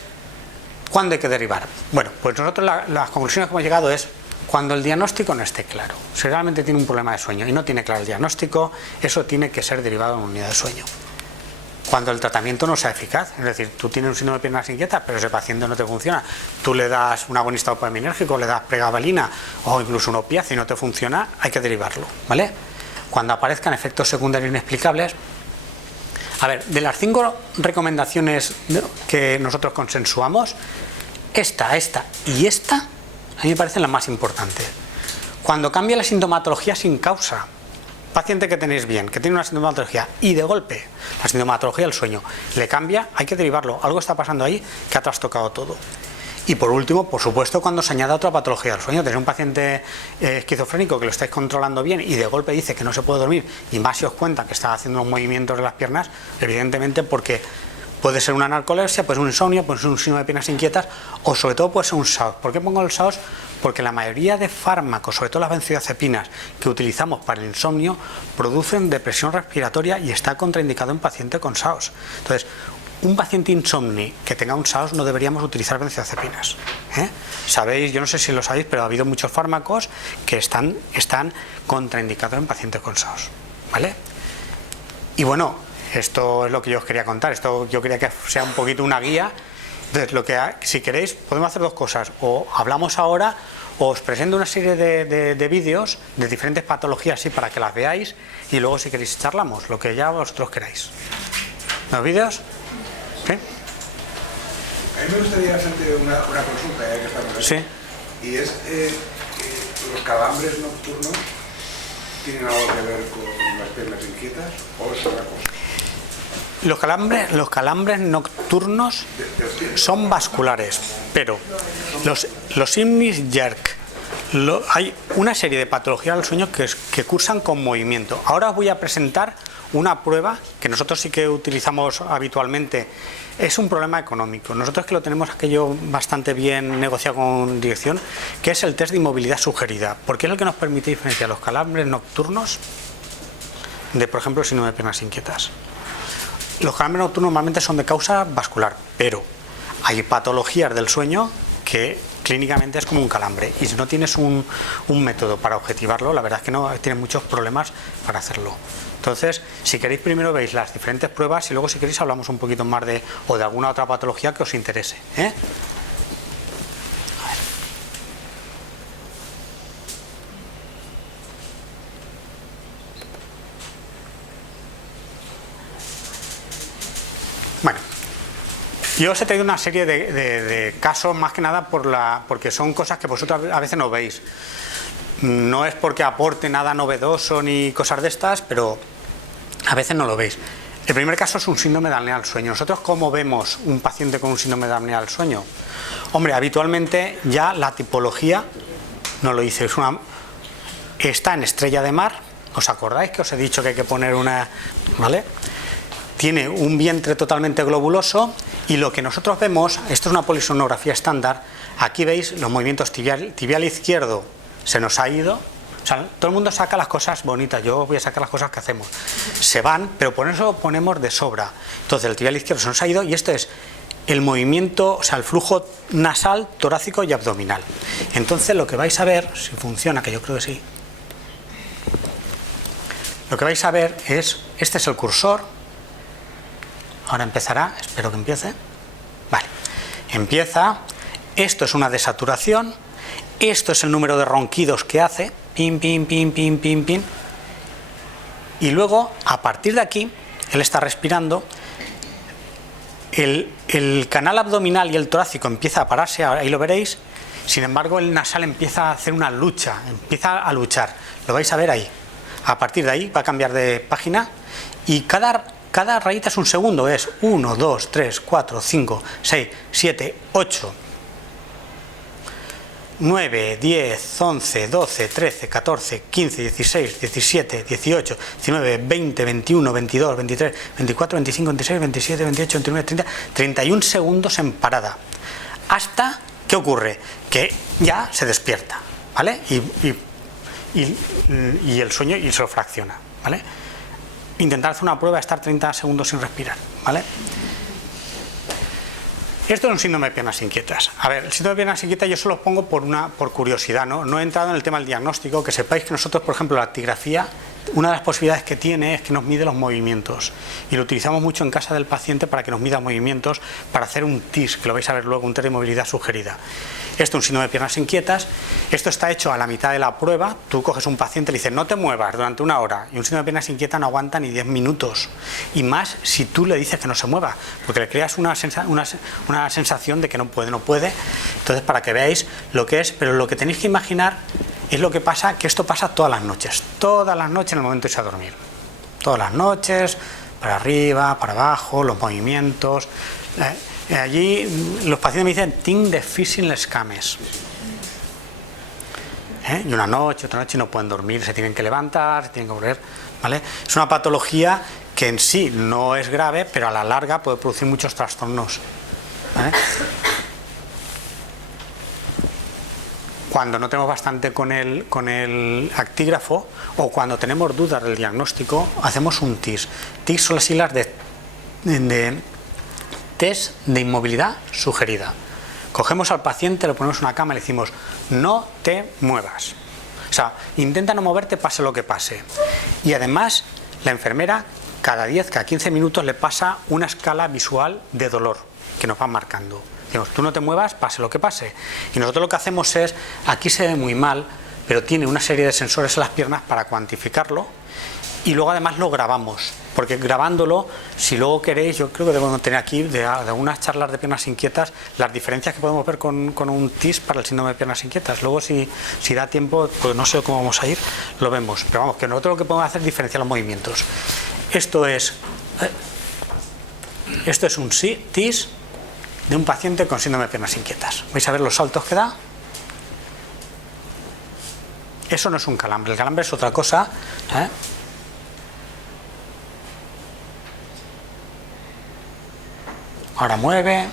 ¿cuándo hay que derivar? Bueno, pues nosotros las conclusiones que hemos llegado es cuando el diagnóstico no esté claro. Si realmente tiene un problema de sueño y no tiene claro el diagnóstico, eso tiene que ser derivado en una unidad de sueño. Cuando el tratamiento no sea eficaz, es decir, tú tienes un síndrome de piernas inquietas, pero ese paciente no te funciona, tú le das un agonista dopaminérgico, le das pregabalina o incluso un opiáceo y no te funciona, hay que derivarlo, ¿vale? Cuando aparezcan efectos secundarios inexplicables, A ver, de las 5 recomendaciones que nosotros consensuamos, esta y esta, a mí me parecen las más importantes. Cuando cambia la sintomatología sin causa, paciente que tenéis bien, que tiene una sintomatología y de golpe la sintomatología del sueño le cambia, hay que derivarlo. Algo está pasando ahí que ha trastocado todo. Y por último, por supuesto, cuando se añada otra patología del sueño, tenéis un paciente esquizofrénico que lo estáis controlando bien y de golpe dice que no se puede dormir y más si os cuenta que está haciendo unos movimientos de las piernas, evidentemente porque puede ser una narcolepsia, puede ser un insomnio, puede ser un síndrome de piernas inquietas o sobre todo puede ser un SAOS. ¿Por qué pongo el SAOS? Porque la mayoría de fármacos, sobre todo las benzodiazepinas que utilizamos para el insomnio, producen depresión respiratoria y está contraindicado en paciente con SAOS. Entonces, un paciente insomni que tenga un SAOS no deberíamos utilizar benzodiazepinas. Sabéis, yo no sé si lo sabéis, pero ha habido muchos fármacos que están contraindicados en pacientes con SAOS. ¿Vale? Y bueno, esto es lo que yo os quería contar. Esto yo quería que sea un poquito una guía. Entonces, si queréis, podemos hacer dos cosas. O hablamos ahora, o os presento una serie de vídeos de diferentes patologías así para que las veáis y luego si queréis charlamos, lo que ya vosotros queráis. ¿Los vídeos? ¿Sí? A mí me gustaría hacerte una consulta, ya que estamos aquí. Sí. Y es, ¿los calambres nocturnos tienen algo que ver con las piernas inquietas o es otra cosa? Los calambres nocturnos son vasculares, pero los Imnis Jerk, hay una serie de patologías del sueño que cursan con movimiento. Ahora os voy a presentar una prueba que nosotros sí que utilizamos habitualmente. Es un problema económico. Nosotros que lo tenemos aquello bastante bien negociado con dirección, que es el test de inmovilidad sugerida, porque es el que nos permite diferenciar los calambres nocturnos de, por ejemplo, el síndrome de piernas inquietas. Los calambres nocturnos normalmente son de causa vascular, pero hay patologías del sueño que clínicamente es como un calambre y si no tienes un método para objetivarlo, la verdad es que no tienes muchos problemas para hacerlo. Entonces, si queréis primero veis las diferentes pruebas y luego si queréis hablamos un poquito más de alguna otra patología que os interese. A ver. Bueno, yo os he traído una serie de casos más que nada porque son cosas que vosotros a veces no veis. No es porque aporte nada novedoso ni cosas de estas, pero a veces no lo veis. El primer caso es un síndrome de apnea del sueño. ¿Nosotros cómo vemos un paciente con un síndrome de apnea del sueño? Hombre, habitualmente ya la tipología no lo dice. Está en estrella de mar. ¿Os acordáis que os he dicho que hay que poner una... ¿Vale? Tiene un vientre totalmente globuloso y lo que nosotros vemos, esto es una polisonografía estándar, aquí veis los movimientos tibial izquierdo se nos ha ido, o sea, todo el mundo saca las cosas bonitas, yo voy a sacar las cosas que hacemos, se van, pero por eso ponemos de sobra. Entonces el tibial izquierdo se nos ha ido y esto es el movimiento, o sea, el flujo nasal, torácico y abdominal. Entonces lo que vais a ver, si funciona, que yo creo que sí, lo que vais a ver es, este es el cursor, ahora empezará, espero que empiece, vale, empieza, esto es una desaturación, esto es el número de ronquidos que hace, pim, pim, pim, pim, pim, pim, y luego, a partir de aquí, él está respirando, el canal abdominal y el torácico empieza a pararse, ahí lo veréis, sin embargo el nasal empieza a hacer una lucha, empieza a luchar, lo vais a ver ahí, a partir de ahí va a cambiar de página, y cada rayita es un segundo, es 1, 2, 3, 4, 5, 6, 7, 8, 9, 10, 11, 12, 13, 14, 15, 16, 17, 18, 19, 20, 21, 22, 23, 24, 25, 26, 27, 28, 29, 30, 31 segundos en parada. Hasta, ¿qué ocurre? Que ya se despierta, ¿vale? Y el sueño y se lo fracciona, ¿vale? Intentar hacer una prueba de estar 30 segundos sin respirar, ¿vale? Esto es un síndrome de piernas inquietas. A ver, el síndrome de piernas inquietas yo solo os pongo por curiosidad, ¿no? No he entrado en el tema del diagnóstico, que sepáis que nosotros, por ejemplo, la actigrafía una de las posibilidades que tiene es que nos mide los movimientos, y lo utilizamos mucho en casa del paciente para que nos mida movimientos, para hacer un TIS, que lo vais a ver luego, un test de movilidad sugerida. Esto es un síndrome de piernas inquietas. Esto está hecho a la mitad de la prueba. Tú coges un paciente y le dices no te muevas durante 1 hora, y un síndrome de piernas inquietas no aguanta ni 10 minutos, y más si tú le dices que no se mueva, porque le creas una sensación de que no puede. Entonces, para que veáis lo que es, pero lo que tenéis que imaginar es lo que pasa, que esto pasa todas las noches en el momento de irse a dormir. Todas las noches, para arriba, para abajo, los movimientos. Allí los pacientes me dicen, tinc difícil les cames. Y una noche, otra noche no pueden dormir, se tienen que levantar, se tienen que volver, ¿vale? Es una patología que en sí no es grave, pero a la larga puede producir muchos trastornos, ¿vale? Cuando no tenemos bastante con el actígrafo, o cuando tenemos dudas del diagnóstico, hacemos un TIS. TIS son las siglas de test de inmovilidad sugerida. Cogemos al paciente, lo ponemos en una cama y le decimos no te muevas. O sea, intenta no moverte pase lo que pase. Y además la enfermera cada 15 minutos le pasa una escala visual de dolor que nos va marcando. Decimos, tú no te muevas, pase lo que pase. Y nosotros lo que hacemos es, aquí se ve muy mal, pero tiene una serie de sensores en las piernas para cuantificarlo, y luego además lo grabamos, porque grabándolo, si luego queréis, yo creo que debemos tener aquí de algunas charlas de piernas inquietas las diferencias que podemos ver con un TIS para el síndrome de piernas inquietas. Luego si da tiempo, pues no sé cómo vamos a ir, lo vemos. Pero vamos, que nosotros lo que podemos hacer es diferenciar los movimientos. Esto es un TIS de un paciente con síndrome de piernas inquietas. ¿Vais a ver los saltos que da? Eso no es un calambre, el calambre es otra cosa, Ahora mueve.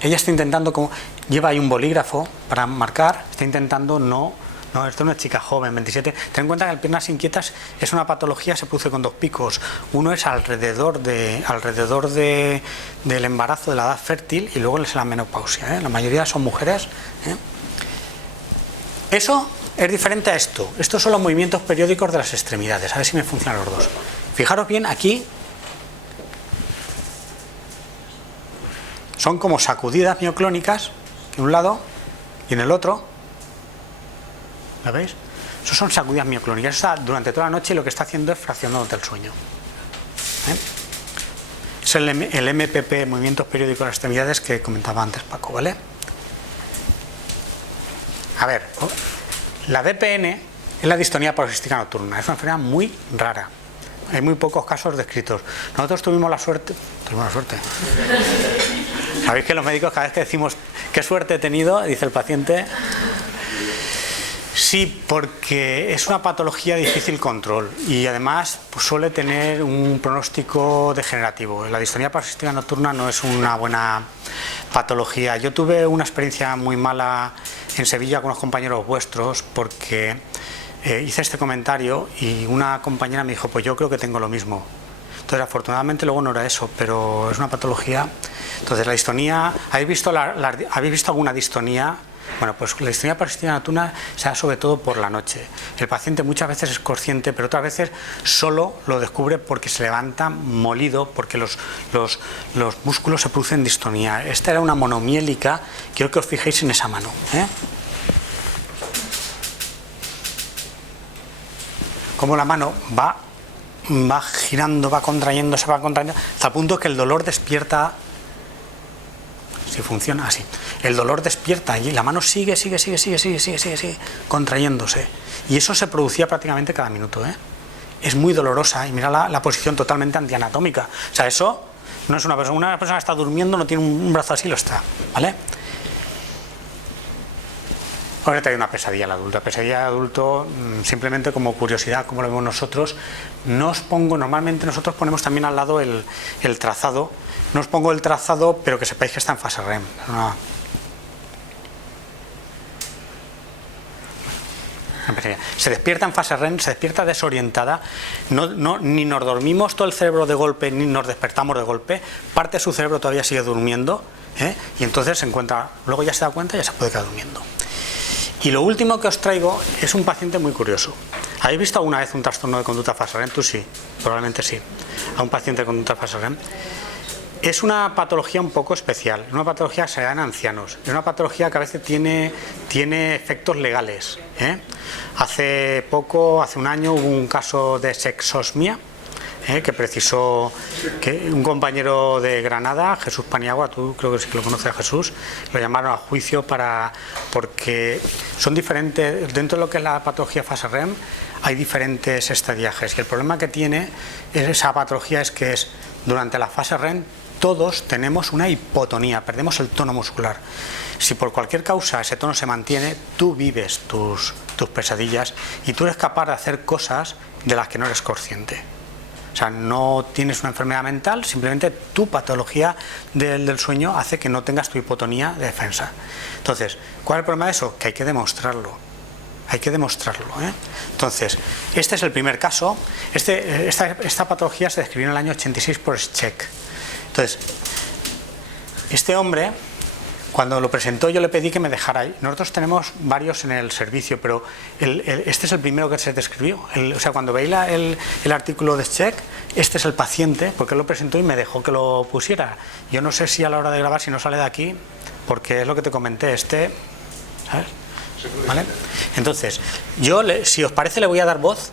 Ella está intentando, lleva ahí un bolígrafo para marcar, está intentando no, esto es una chica joven, 27. Ten en cuenta que las piernas inquietas es una patología, se produce con 2 picos. Uno es alrededor del embarazo, de la edad fértil, y luego es la menopausia, La mayoría son mujeres, Eso es diferente a esto. Estos son los movimientos periódicos de las extremidades. A ver si me funcionan los dos. Fijaros bien, aquí son como sacudidas mioclónicas en un lado y en el otro. ¿La veis? Eso son sacudidas mioclónicas. Eso durante toda la noche lo que está haciendo es fraccionándote el sueño. Es el MPP, movimientos periódicos de las extremidades, que comentaba antes Paco, ¿vale? A ver, la DPN es la distonía paroxística nocturna. Es una enfermedad muy rara. Hay muy pocos casos descritos. Nosotros tuvimos la suerte. Sabéis que los médicos, cada vez que decimos qué suerte he tenido, dice el paciente, sí, porque es una patología de difícil control y además pues, suele tener un pronóstico degenerativo. La distonía paroxística nocturna no es una buena patología. Yo tuve una experiencia muy mala en Sevilla con unos compañeros vuestros, porque hice este comentario y una compañera me dijo, pues yo creo que tengo lo mismo. Entonces, afortunadamente luego no era eso, pero es una patología. Entonces, la distonía, ¿habéis visto alguna distonía? Bueno, pues la distonía paroxística nocturna se da sobre todo por la noche. El paciente muchas veces es consciente, pero otras veces solo lo descubre porque se levanta molido, porque los músculos se producen distonía. Esta era una monomiélica, quiero que os fijéis en esa mano, Como la mano va girando, va contrayéndose, hasta el punto que el dolor despierta. Si funciona así, el dolor despierta y la mano sigue contrayéndose, y eso se producía prácticamente cada minuto, Es muy dolorosa, y mira la posición totalmente antianatómica. O sea, eso no es una persona que está durmiendo, no tiene un brazo así, lo está, ¿vale? Ahora trae una pesadilla al adulto. La pesadilla al adulto, simplemente como curiosidad, como lo vemos nosotros, normalmente nosotros ponemos también al lado el trazado. No os pongo el trazado, pero que sepáis que está en fase REM. Se despierta en fase REM, se despierta desorientada, ni nos dormimos todo el cerebro de golpe, ni nos despertamos de golpe, parte de su cerebro todavía sigue durmiendo, y entonces se encuentra, luego ya se da cuenta y ya se puede quedar durmiendo. Y lo último que os traigo es un paciente muy curioso. ¿Habéis visto alguna vez un trastorno de conducta fase REM? Tú sí, probablemente sí. A un paciente de conducta fase REM. Es una patología un poco especial, una patología que se da en ancianos, es una patología que a veces tiene efectos legales. Hace un año, hubo un caso de sexosmia, que precisó que un compañero de Granada, Jesús Paniagua, tú creo que sí que lo conoces a Jesús, lo llamaron a juicio porque son diferentes, dentro de lo que es la patología fase REM hay diferentes estadiajes, y el problema que tiene esa patología es que durante la fase REM todos tenemos una hipotonía, perdemos el tono muscular. Si por cualquier causa ese tono se mantiene, tú vives tus pesadillas y tú eres capaz de hacer cosas de las que no eres consciente. O sea, no tienes una enfermedad mental, simplemente tu patología del sueño hace que no tengas tu hipotonía de defensa. Entonces, ¿cuál es el problema de eso? Que hay que demostrarlo. Hay que demostrarlo. Entonces, este es el primer caso. Esta patología se describió en el año 86 por Scheck. Entonces, este hombre, cuando lo presentó, yo le pedí que me dejara ahí. Nosotros tenemos varios en el servicio, pero este es el primero que se describió. O sea, cuando veis el artículo de Scheck, este es el paciente, porque él lo presentó y me dejó que lo pusiera. Yo no sé si a la hora de grabar, si no sale de aquí, porque es lo que te comenté, ¿sabes? ¿Vale? Entonces, yo, si os parece, le voy a dar voz.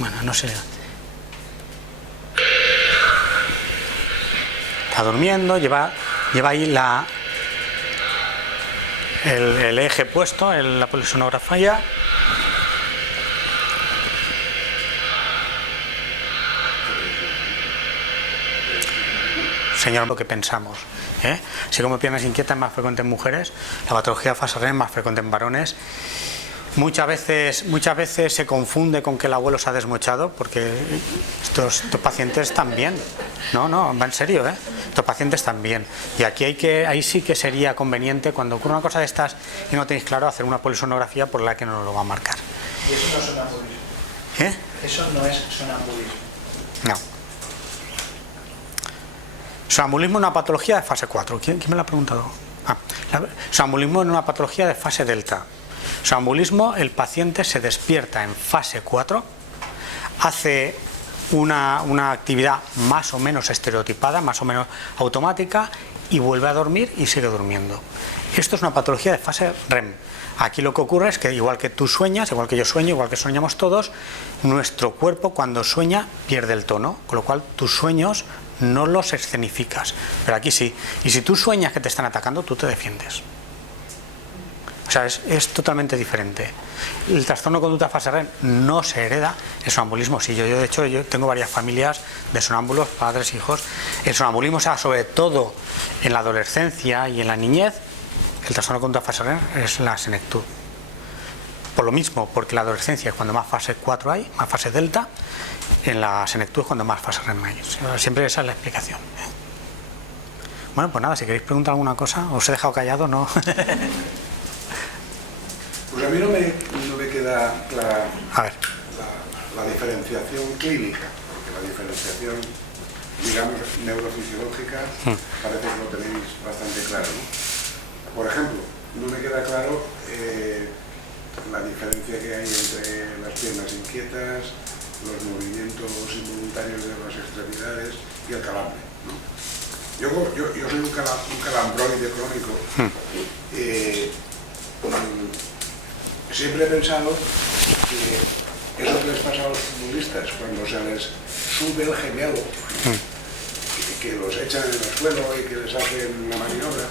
Bueno, no sé. Está durmiendo, lleva ahí el eje puesto, la polisonografía. Señor, lo que pensamos. Así como piernas inquietas es más frecuente en mujeres, la patología fase REM es más frecuente en varones. Muchas veces se confunde con que el abuelo se ha desmochado, porque estos pacientes también. No, va en serio, estos pacientes también. Y aquí ahí sí que sería conveniente, cuando ocurre una cosa de estas y no tenéis claro, hacer una polisonografía por la que nos lo va a marcar. ¿Y eso no es sonambulismo? Eso no es sonambulismo. No. Sonambulismo es una patología de fase 4. ¿Quién me lo ha preguntado? Sonambulismo es una patología de fase delta. Sonambulismo, el paciente se despierta en fase 4, hace una actividad más o menos estereotipada, más o menos automática, y vuelve a dormir y sigue durmiendo. Esto es una patología de fase REM. Aquí lo que ocurre es que igual que tú sueñas, igual que yo sueño, igual que soñamos todos, nuestro cuerpo cuando sueña pierde el tono, con lo cual tus sueños no los escenificas. Pero aquí sí. Y si tú sueñas que te están atacando, tú te defiendes. O sea, es totalmente diferente. El trastorno de conducta fase REM no se hereda, el sonambulismo sí. Yo de hecho tengo varias familias de sonámbulos, padres, hijos. El sonambulismo se da sobre todo en la adolescencia y en la niñez. El trastorno de conducta fase REM es la senectud. Por lo mismo, porque la adolescencia es cuando más fase 4 hay, más fase delta, en la senectud es cuando más fase REM hay. Siempre esa es la explicación. Bueno, pues nada, si queréis preguntar alguna cosa, os he dejado callado, ¿no? Pues a mí no me queda clara la diferenciación clínica, porque la diferenciación, digamos, neurofisiológica, parece que lo tenéis bastante claro, ¿no? Por ejemplo, no me queda claro la diferencia que hay entre las piernas inquietas, los movimientos involuntarios de las extremidades y el calambre, ¿no? Yo soy un calambroide crónico. Siempre he pensado que eso que les pasa a los futbolistas cuando se les sube el gemelo, que los echan en el suelo y que les hacen la maniobra,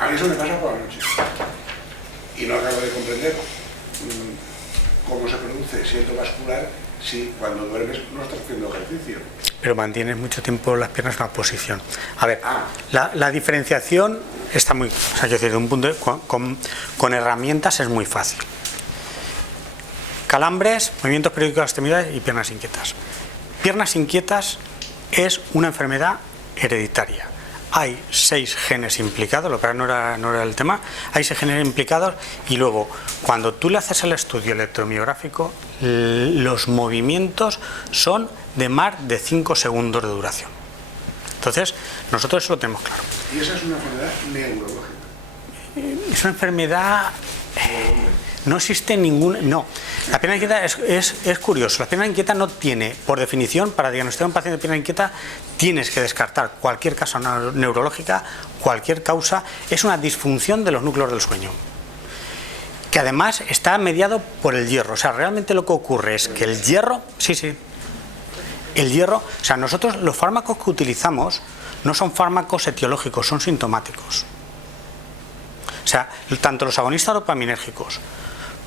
a mí eso me pasa por la noche. Y no acabo de comprender cómo se produce siento vascular si cuando duermes no estás haciendo ejercicio. Pero mantienes mucho tiempo las piernas en una posición. A ver, la diferenciación está muy... O sea, quiero decir, de un punto con herramientas es muy fácil. Calambres, movimientos periódicos de las extremidades y piernas inquietas. Piernas inquietas es una enfermedad hereditaria. Hay 6 genes implicados, lo que no era el tema, hay 6 genes implicados y luego cuando tú le haces el estudio electromiográfico, los movimientos son de más de 5 segundos de duración. Entonces, nosotros eso lo tenemos claro. Y esa es una enfermedad neurológica. Es una enfermedad... no existe ningún... No, la pierna inquieta es curioso. La pierna inquieta no tiene, por definición, para diagnosticar a un paciente de pierna inquieta, tienes que descartar cualquier causa neurológica, cualquier causa. Es una disfunción de los núcleos del sueño, que además está mediado por el hierro. O sea, realmente lo que ocurre es que el hierro... Sí. El hierro... O sea, nosotros los fármacos que utilizamos no son fármacos etiológicos, son sintomáticos. O sea, tanto los agonistas dopaminérgicos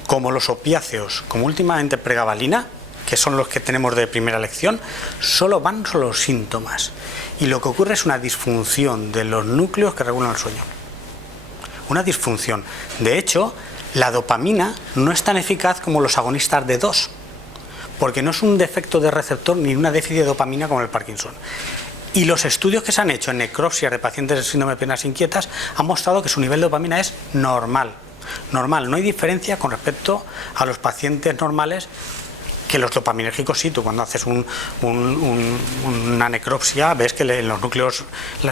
como los opiáceos, como últimamente pregabalina, que son los que tenemos de primera elección, solo van los síntomas. Y lo que ocurre es una disfunción de los núcleos que regulan el sueño. Una disfunción. De hecho, la dopamina no es tan eficaz como los agonistas de 2, porque no es un defecto de receptor ni una déficit de dopamina como el Parkinson. Y los estudios que se han hecho en necropsias de pacientes de síndrome de piernas inquietas han mostrado que su nivel de dopamina es normal. Normal, no hay diferencia con respecto a los pacientes normales, que los dopaminérgicos sí. Tú cuando haces una necropsia ves que en los núcleos,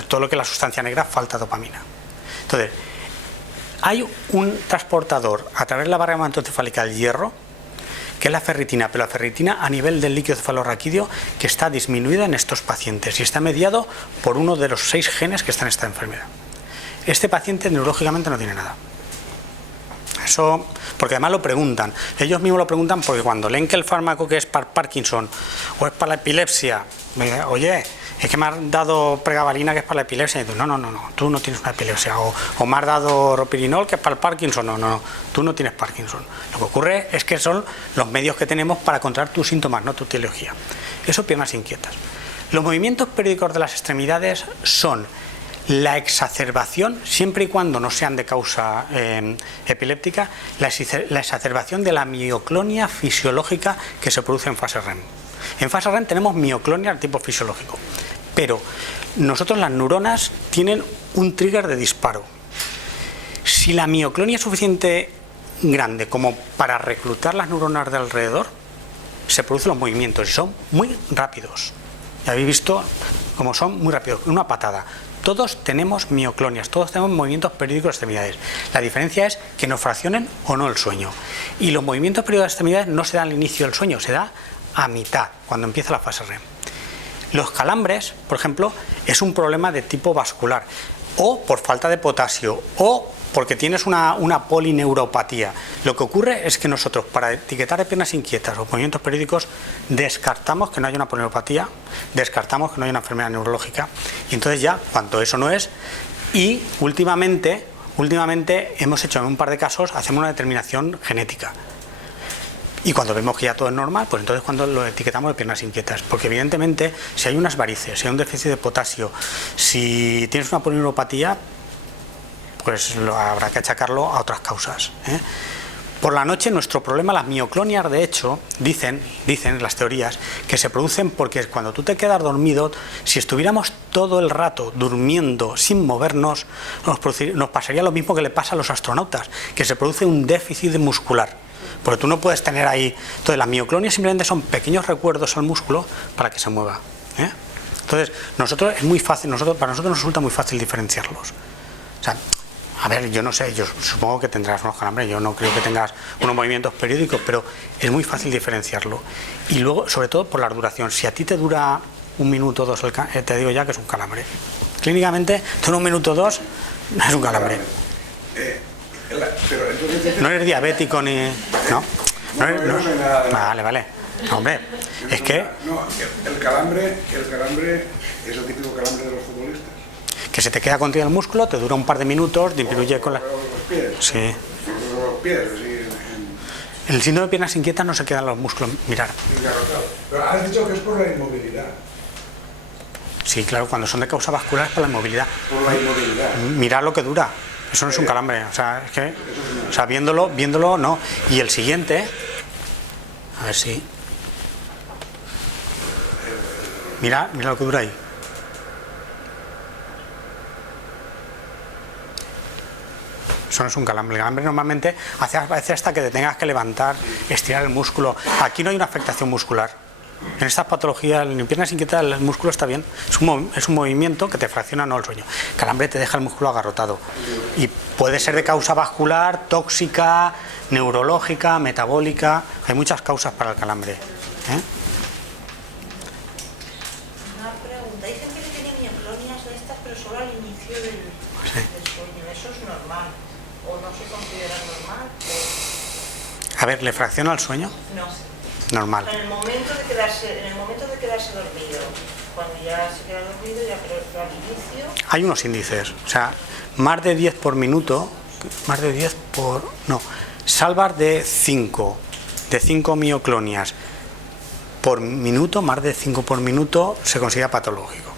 todo lo que es la sustancia negra, falta dopamina. Entonces, hay un transportador a través de la barrera hematoencefálica del hierro, que es la ferritina, pero la ferritina a nivel del líquido cefalorraquídeo, que está disminuida en estos pacientes y está mediado por uno de los 6 genes que están en esta enfermedad. Este paciente neurológicamente no tiene nada. Eso, porque además lo preguntan. Ellos mismos lo preguntan porque cuando leen que el fármaco que es para Parkinson o es para la epilepsia, me dicen, oye, es que me has dado pregabalina que es para la epilepsia. Y tú, no, tú no tienes una epilepsia. O me has dado ropirinol que es para el Parkinson. No, tú no tienes Parkinson. Lo que ocurre es que son los medios que tenemos para controlar tus síntomas, no tu etiología. Eso, piernas inquietas. Los movimientos periódicos de las extremidades son la exacerbación, siempre y cuando no sean de causa epiléptica, la exacerbación de la mioclonia fisiológica que se produce en fase REM. En fase REM tenemos mioclonia de tipo fisiológico, pero nosotros, las neuronas, tienen un trigger de disparo. Si la mioclonia es suficiente grande como para reclutar las neuronas de alrededor, se producen los movimientos y son muy rápidos. Ya habéis visto cómo son muy rápidos, una patada. Todos tenemos mioclonias, todos tenemos movimientos periódicos de extremidades. La diferencia es que nos fraccionen o no el sueño. Y los movimientos periódicos de extremidades no se dan al inicio del sueño, se da a mitad, cuando empieza la fase REM. Los calambres, por ejemplo, es un problema de tipo vascular, o por falta de potasio, o porque tienes una polineuropatía. Lo que ocurre es que nosotros, para etiquetar de piernas inquietas o movimientos periódicos, descartamos que no haya una polineuropatía, descartamos que no haya una enfermedad neurológica, y entonces ya, cuanto eso no es, y últimamente hemos hecho en un par de casos, hacemos una determinación genética. Y cuando vemos que ya todo es normal, pues entonces cuando lo etiquetamos de piernas inquietas. Porque evidentemente, si hay unas varices, si hay un déficit de potasio, si tienes una polineuropatía, pues habrá que achacarlo a otras causas. Por la noche nuestro problema, las mioclonias, de hecho, dicen las teorías, que se producen porque cuando tú te quedas dormido, si estuviéramos todo el rato durmiendo sin movernos, nos pasaría lo mismo que le pasa a los astronautas, que se produce un déficit muscular. Porque tú no puedes tener ahí... Entonces, las mioclonias simplemente son pequeños recuerdos al músculo para que se mueva. Entonces, es muy fácil, para nosotros nos resulta muy fácil diferenciarlos. O sea, a ver, yo no sé, yo supongo que tendrás unos calambres, yo no creo que tengas unos movimientos periódicos, pero es muy fácil diferenciarlo. Y luego, sobre todo, por la duración. Si a ti te dura 1 minuto o 2, te digo ya que es un calambre. Clínicamente, tú en 1 minuto o 2 es un calambre. Pero entonces, no eres diabético ni... ¿No? No soy nada de nada. Vale. Hombre, es que... No, el calambre es el típico calambre de los futbolistas. Que se te queda contigo el músculo, te dura un par de minutos, disminuye con la... Los pies. Sí. Los pies, sí. El síndrome de piernas inquietas no se quedan los músculos. Mirar. Claro. Pero has dicho que es por la inmovilidad. Sí, claro, cuando son de causa vascular es por la inmovilidad. Por la inmovilidad. Mirad lo que dura. Eso no es un calambre. O sea, es que... O sea, viéndolo, no. Y el siguiente... A ver si... Mira lo que dura ahí. Eso no es un calambre. El calambre normalmente hace hasta que te tengas que levantar, estirar el músculo. Aquí no hay una afectación muscular. En estas patologías, en piernas inquietas, el músculo está bien. Es un movimiento que te fracciona, no el sueño. Calambre te deja el músculo agarrotado. Y puede ser de causa vascular, tóxica, neurológica, metabólica. Hay muchas causas para el calambre. Una pregunta. Hay gente que tiene mioclonias de estas, pero solo al inicio del sueño. ¿Eso es normal? ¿O no se considera normal? A ver, ¿le fracciona el sueño? No. Normal. En el momento de quedarse dormido, cuando ya se queda dormido, ya, pero al inicio... Hay unos índices, o sea, más de 10 por minuto, salvar de 5 mioclonias por minuto, más de 5 por minuto, se considera patológico,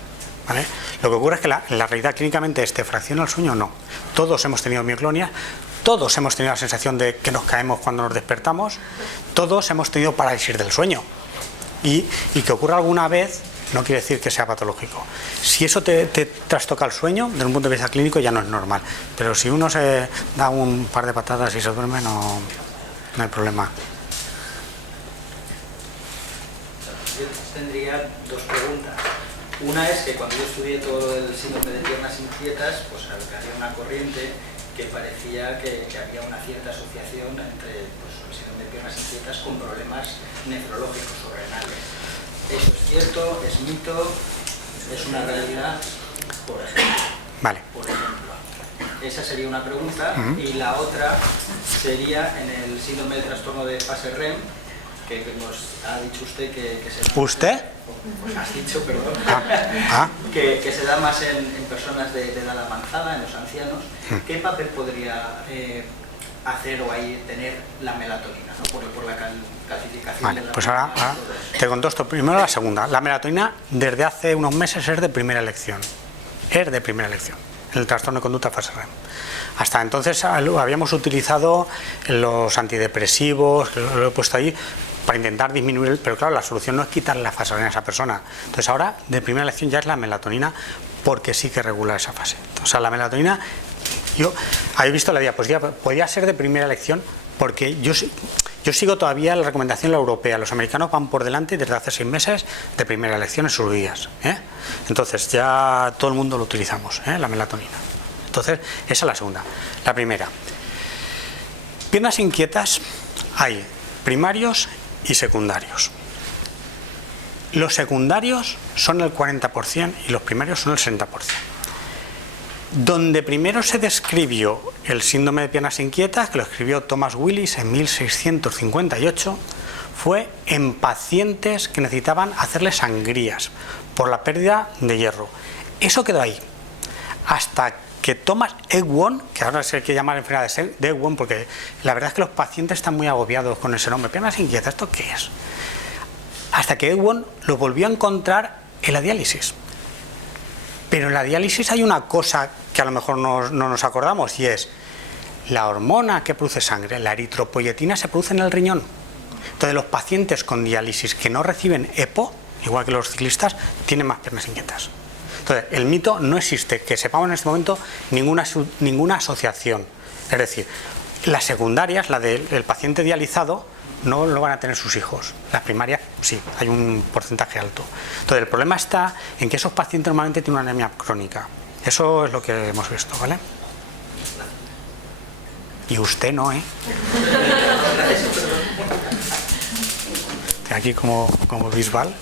¿vale? Lo que ocurre es que la realidad clínicamente es, ¿te fracciona el sueño? No. Todos hemos tenido mioclonias, todos hemos tenido la sensación de que nos caemos cuando nos despertamos, todos hemos tenido parálisis del sueño. Y que ocurra alguna vez no quiere decir que sea patológico. Si eso te trastoca el sueño, desde un punto de vista clínico ya no es normal. Pero si uno se da un par de patadas y se duerme, no hay problema. Yo tendría dos preguntas. Una es que cuando yo estudié todo lo del síndrome de piernas inquietas, pues había una corriente que parecía que había una cierta asociación entre el síndrome de piernas inquietas con problemas nefrológicos o renales. ¿Eso es cierto? ¿Es mito? ¿Es una realidad? Por ejemplo. Vale. Por ejemplo. Esa sería una pregunta. Y la otra sería en el síndrome de trastorno de fase REM, que nos ha dicho usted que se da... ¿Usted? Pues has dicho, perdón. Que se da más en personas de edad avanzada, en los ancianos. ¿Qué papel podría hacer o ahí tener la melatonina, ¿no? por la calcificación? Vale, de la pues ahora te contesto primero la segunda. La melatonina desde hace unos meses es de primera elección. Es de primera elección. El trastorno de conducta fase REM. Hasta entonces habíamos utilizado los antidepresivos, lo he puesto ahí, para intentar disminuir, pero claro, la solución no es quitarle la fase REM a esa persona. Entonces ahora, de primera elección ya es la melatonina, porque sí que regula esa fase. O sea, la melatonina, yo había visto la diapositiva, podía ser de primera elección, porque yo sigo todavía la recomendación la europea. Los americanos van por delante desde hace 6 meses de primera elección en sus guías. Entonces ya todo el mundo lo utilizamos, la melatonina. Entonces, esa es la segunda. La primera, piernas inquietas hay primarios y secundarios. Los secundarios son el 40% y los primarios son el 60%. Donde primero se describió el síndrome de piernas inquietas, que lo escribió Thomas Willis en 1658, fue en pacientes que necesitaban hacerle sangrías por la pérdida de hierro. Eso quedó ahí. Hasta que Thomas Ewon, que ahora se quiere llamar enfermedad de Ewon, porque la verdad es que los pacientes están muy agobiados con ese nombre, piernas inquietas, ¿esto qué es? Hasta que Ewon lo volvió a encontrar en la diálisis. Pero en la diálisis hay una cosa que a lo mejor no nos acordamos, y es la hormona que produce sangre, la eritropoyetina, se produce en el riñón. Entonces los pacientes con diálisis que no reciben EPO, igual que los ciclistas, tienen más piernas inquietas. Entonces, el mito no existe, que sepamos en este momento ninguna asociación. Es decir, las secundarias, la del paciente dializado, no lo van a tener sus hijos. Las primarias, sí, hay un porcentaje alto. Entonces, el problema está en que esos pacientes normalmente tienen una anemia crónica. Eso es lo que hemos visto, ¿vale? Y usted no, ¿eh? Aquí como Bisbal.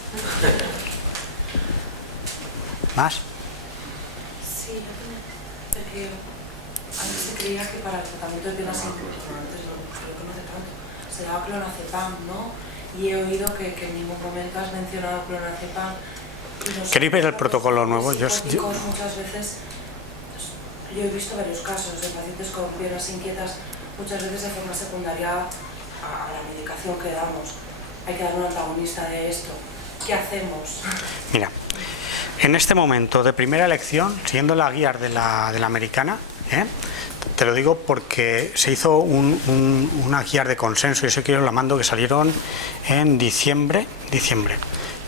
¿Más? Sí, porque antes se creía que para el tratamiento de piernas inquietas, antes no lo conoce tanto, se daba clonazepam, ¿no? Y he oído que en ningún momento has mencionado clonazepam. ¿Queréis ver el protocolo nuevo? Muchas veces, yo he visto varios casos de pacientes con piernas inquietas, muchas veces de forma secundaria a la medicación que damos. Hay que dar un antagonista de esto. ¿Qué hacemos? Mira, en este momento de primera elección, siguiendo las guías de la americana, te lo digo porque se hizo una guía de consenso, y eso quiero la mando, que salieron en diciembre,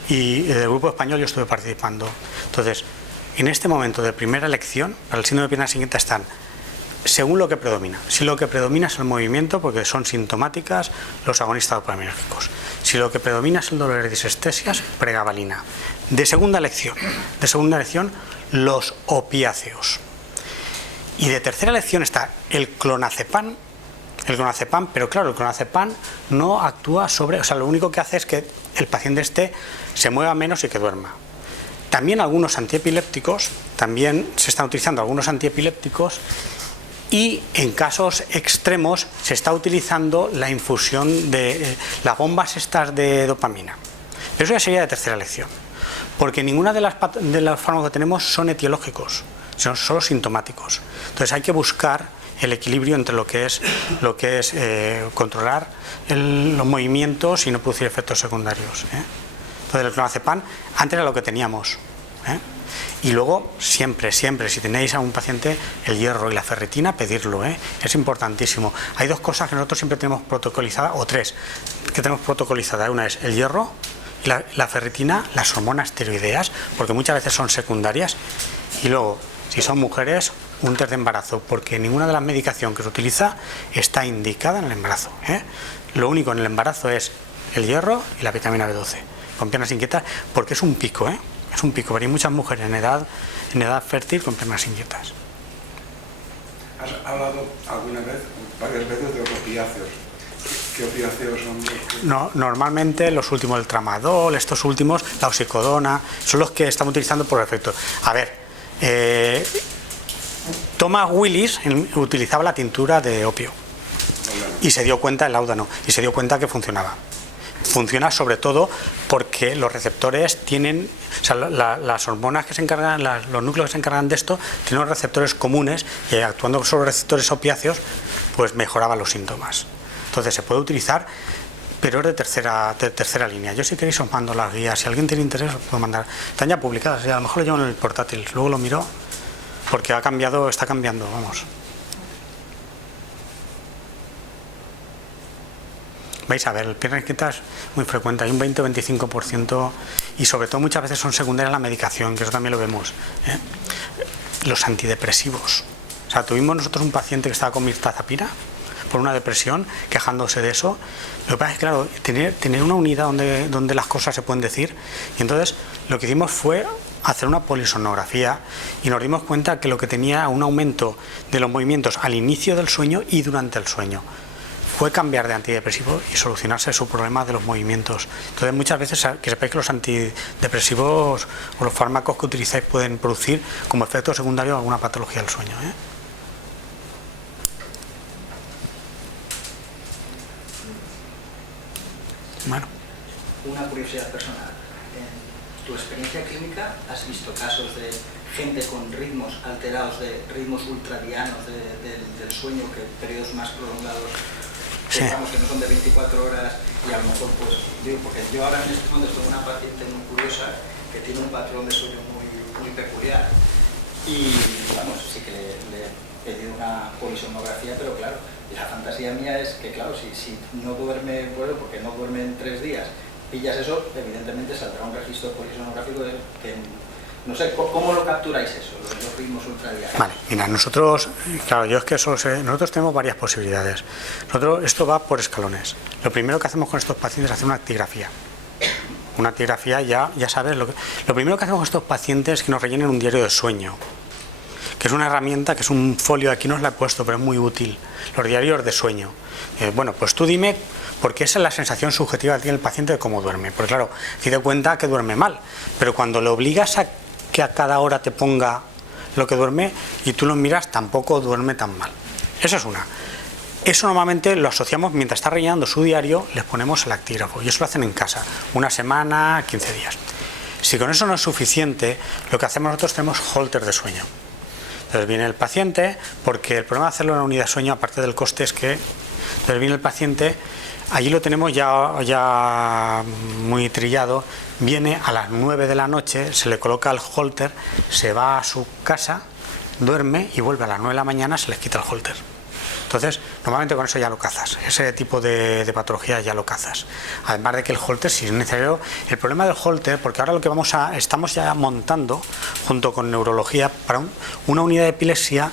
y del grupo español yo estuve participando. Entonces, en este momento de primera elección, para el síndrome de piernas inquietas están, según lo que predomina. Si lo que predomina es el movimiento, porque son sintomáticas, los agonistas dopaminérgicos. Si lo que predomina es el dolor de disestesias, pregabalina. De segunda elección, los opiáceos. Y de tercera elección está el clonazepam, pero claro, el clonazepam no actúa sobre, o sea, lo único que hace es que el paciente se mueva menos y que duerma. También algunos antiepilépticos, también se están utilizando algunos antiepilépticos, y en casos extremos se está utilizando la infusión de las bombas estas de dopamina. Pero eso ya sería de tercera elección, porque ninguna de los fármacos que tenemos son etiológicos, son solo sintomáticos. Entonces hay que buscar el equilibrio entre lo que es controlar los movimientos y no producir efectos secundarios. Entonces el clonazepam antes era lo que teníamos. Y luego siempre, si tenéis a un paciente, el hierro y la ferritina, pedirlo, es importantísimo. Hay dos cosas que nosotros siempre tenemos protocolizadas, o tres que tenemos protocolizadas. Una es el hierro y la ferritina, las hormonas tiroideas, porque muchas veces son secundarias. Y luego, si son mujeres, un test de embarazo, porque ninguna de las medicaciones que se utiliza está indicada en el embarazo. Lo único en el embarazo es el hierro y la vitamina B12, con piernas inquietas, porque es un pico, es un pico, pero hay muchas mujeres en edad fértil con piernas inquietas. Has hablado varias veces de los opiáceos. ¿Qué opiáceos son? No, normalmente los últimos, el tramadol, estos últimos, la oxicodona, son los que estamos utilizando por efecto. A ver, Thomas Willis utilizaba la tintura de opio y se dio cuenta, el láudano, y se dio cuenta que funcionaba. Funciona sobre todo porque los receptores tienen, o sea, las hormonas que se encargan, los núcleos que se encargan de esto, tienen unos receptores comunes y actuando sobre receptores opiáceos, pues mejoraban los síntomas. Entonces se puede utilizar, pero es de tercera línea. Yo, si queréis, os mando las guías. Si alguien tiene interés, os puedo mandar. Están ya publicadas, a lo mejor lo llevo en el portátil, luego lo miro, porque está cambiando, vamos. Vais a ver, el piernas inquietas es muy frecuente, hay un 20 o 25%, y sobre todo muchas veces son secundarias a la medicación, que eso también lo vemos. Los antidepresivos. O sea, tuvimos nosotros un paciente que estaba con mirtazapina por una depresión, quejándose de eso. Lo que pasa es que, claro, tener una unidad donde las cosas se pueden decir, y entonces lo que hicimos fue hacer una polisomnografía y nos dimos cuenta que lo que tenía un aumento de los movimientos al inicio del sueño y durante el sueño. Fue cambiar de antidepresivo y solucionarse su problema de los movimientos. Entonces, muchas veces, que sepáis que los antidepresivos o los fármacos que utilizáis pueden producir como efecto secundario alguna patología del sueño. Bueno. Una curiosidad personal. En tu experiencia clínica, ¿has visto casos de gente con ritmos alterados, de ritmos ultradianos del sueño, que periodos más prolongados? Sí. Digamos que no son de 24 horas y a lo mejor, pues, digo, porque yo ahora en este momento tengo una paciente muy curiosa que tiene un patrón de sueño muy peculiar y, vamos, sí que le he pedido una polisomnografía, pero claro, la fantasía mía es que, claro, si no duerme, bueno, porque no duerme en 3 días, pillas eso, evidentemente saldrá un registro polisomnográfico que no sé, ¿cómo lo capturáis eso, los ritmos ultradianos? Vale, mira, nosotros, claro, yo es que solo sé, nosotros tenemos varias posibilidades. Esto va por escalones. Lo primero que hacemos con estos pacientes es hacer una actigrafía. Una actigrafía, ya sabes, lo primero que hacemos con estos pacientes es que nos rellenen un diario de sueño, que es una herramienta, que es un folio, aquí no os la he puesto, pero es muy útil, los diarios de sueño. Bueno, pues tú dime, porque esa es la sensación subjetiva que tiene el paciente de cómo duerme. Porque claro, si te cuenta que duerme mal, pero cuando le obligas a que a cada hora te ponga lo que duerme y tú lo miras, tampoco duerme tan mal. Esa es una. Eso normalmente lo asociamos, mientras está rellenando su diario, les ponemos el actígrafo, y eso lo hacen en casa, 1 semana, 15 días. Si con eso no es suficiente, lo que hacemos nosotros, tenemos holter de sueño. Entonces viene el paciente, porque el problema de hacerlo en la unidad de sueño, aparte del coste, es que entonces viene el paciente, allí lo tenemos ya muy trillado, viene a las 9 de la noche, se le coloca el holter, se va a su casa, duerme y vuelve a las 9 de la mañana, se les quita el holter. Entonces, normalmente con eso ya lo cazas, ese tipo de patología ya lo cazas. Además de que el holter, si es necesario, el problema del holter, porque ahora lo que estamos ya montando, junto con neurología, para una unidad de epilepsia,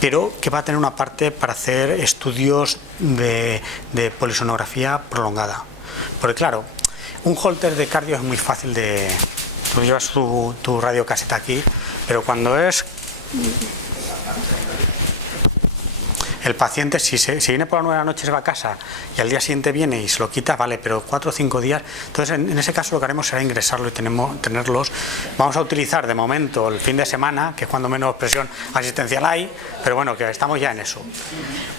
pero que va a tener una parte para hacer estudios de polisomnografía prolongada. Porque claro, un holter de cardio es muy fácil de... Tú llevas tu radiocaseta aquí, pero cuando es... El paciente, si viene por la 9 de la noche, se va a casa y al día siguiente viene y se lo quita, vale, pero 4 o 5 días. Entonces, en ese caso lo que haremos será ingresarlo y tenerlos. Vamos a utilizar de momento el fin de semana, que es cuando menos presión asistencial hay, pero bueno, que estamos ya en eso.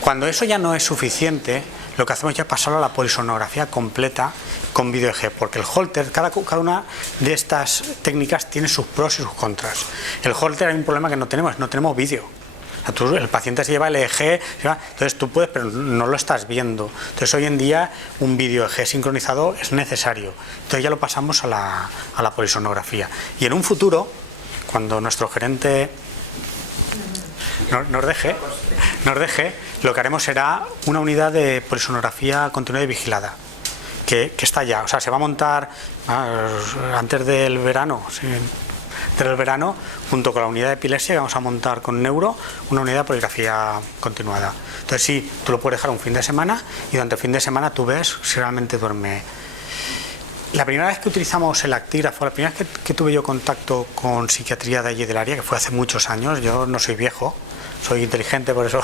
Cuando eso ya no es suficiente, lo que hacemos ya es pasarlo a la polisonografía completa con vídeo EG, porque el holter, cada una de estas técnicas tiene sus pros y sus contras. El holter hay un problema que no tenemos vídeo. El paciente se lleva el EEG, entonces tú puedes, pero no lo estás viendo. Entonces hoy en día un vídeo EEG sincronizado es necesario. Entonces ya lo pasamos a la polisonografía. Y en un futuro, cuando nuestro gerente nos deje, lo que haremos será una unidad de polisonografía continua y vigilada. Que está ya, o sea, se va a montar antes del verano. Sí. Del verano, junto con la unidad de epilepsia, vamos a montar con neuro una unidad de poligrafía continuada. Entonces sí, tú lo puedes dejar un fin de semana y durante el fin de semana tú ves si realmente duerme. La primera vez que utilizamos el actígrafo, la primera vez que tuve yo contacto con psiquiatría de allí del área, que fue hace muchos años, yo no soy viejo, soy inteligente, por eso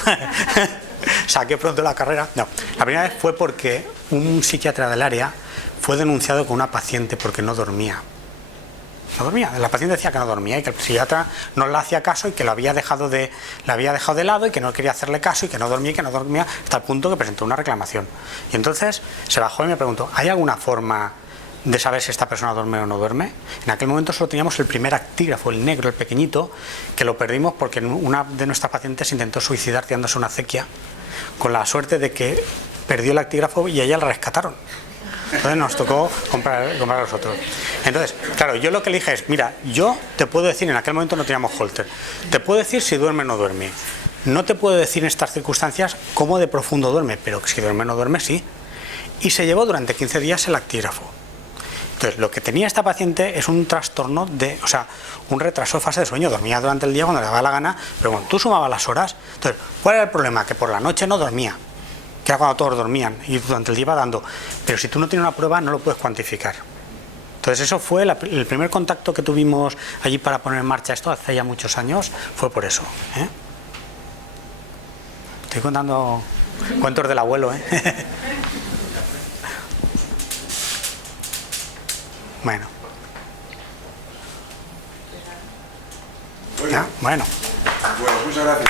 saqué pronto la carrera. No, la primera vez fue porque un psiquiatra del área fue denunciado con una paciente porque no dormía. No dormía. La paciente decía que no dormía y que el psiquiatra no le hacía caso y que la había dejado de lado y que no quería hacerle caso y que no dormía hasta el punto que presentó una reclamación. Y entonces se bajó y me preguntó, ¿hay alguna forma de saber si esta persona duerme o no duerme? En aquel momento solo teníamos el primer actígrafo, el negro, el pequeñito, que lo perdimos porque una de nuestras pacientes intentó suicidar tirándose una acequia, con la suerte de que perdió el actígrafo y a ella la rescataron. Entonces nos tocó comprar los otros. Entonces, claro, yo lo que le dije es, mira, yo te puedo decir, en aquel momento no teníamos holter, te puedo decir si duerme o no duerme. No te puedo decir en estas circunstancias cómo de profundo duerme, pero que si duerme o no duerme, sí. Y se llevó durante 15 días el actígrafo. Entonces, lo que tenía esta paciente es un trastorno un retraso de fase de sueño. Dormía durante el día cuando le daba la gana, pero cuando tú sumabas las horas, entonces, ¿cuál era el problema? Que por la noche no dormía. Que era cuando todos dormían y durante el día iba dando, pero si tú no tienes una prueba no lo puedes cuantificar. Entonces eso fue el primer contacto que tuvimos allí para poner en marcha esto hace ya muchos años, fue por eso. Estoy contando cuentos del abuelo. Bueno. ¿Ya? Bueno. Bueno, muchas gracias.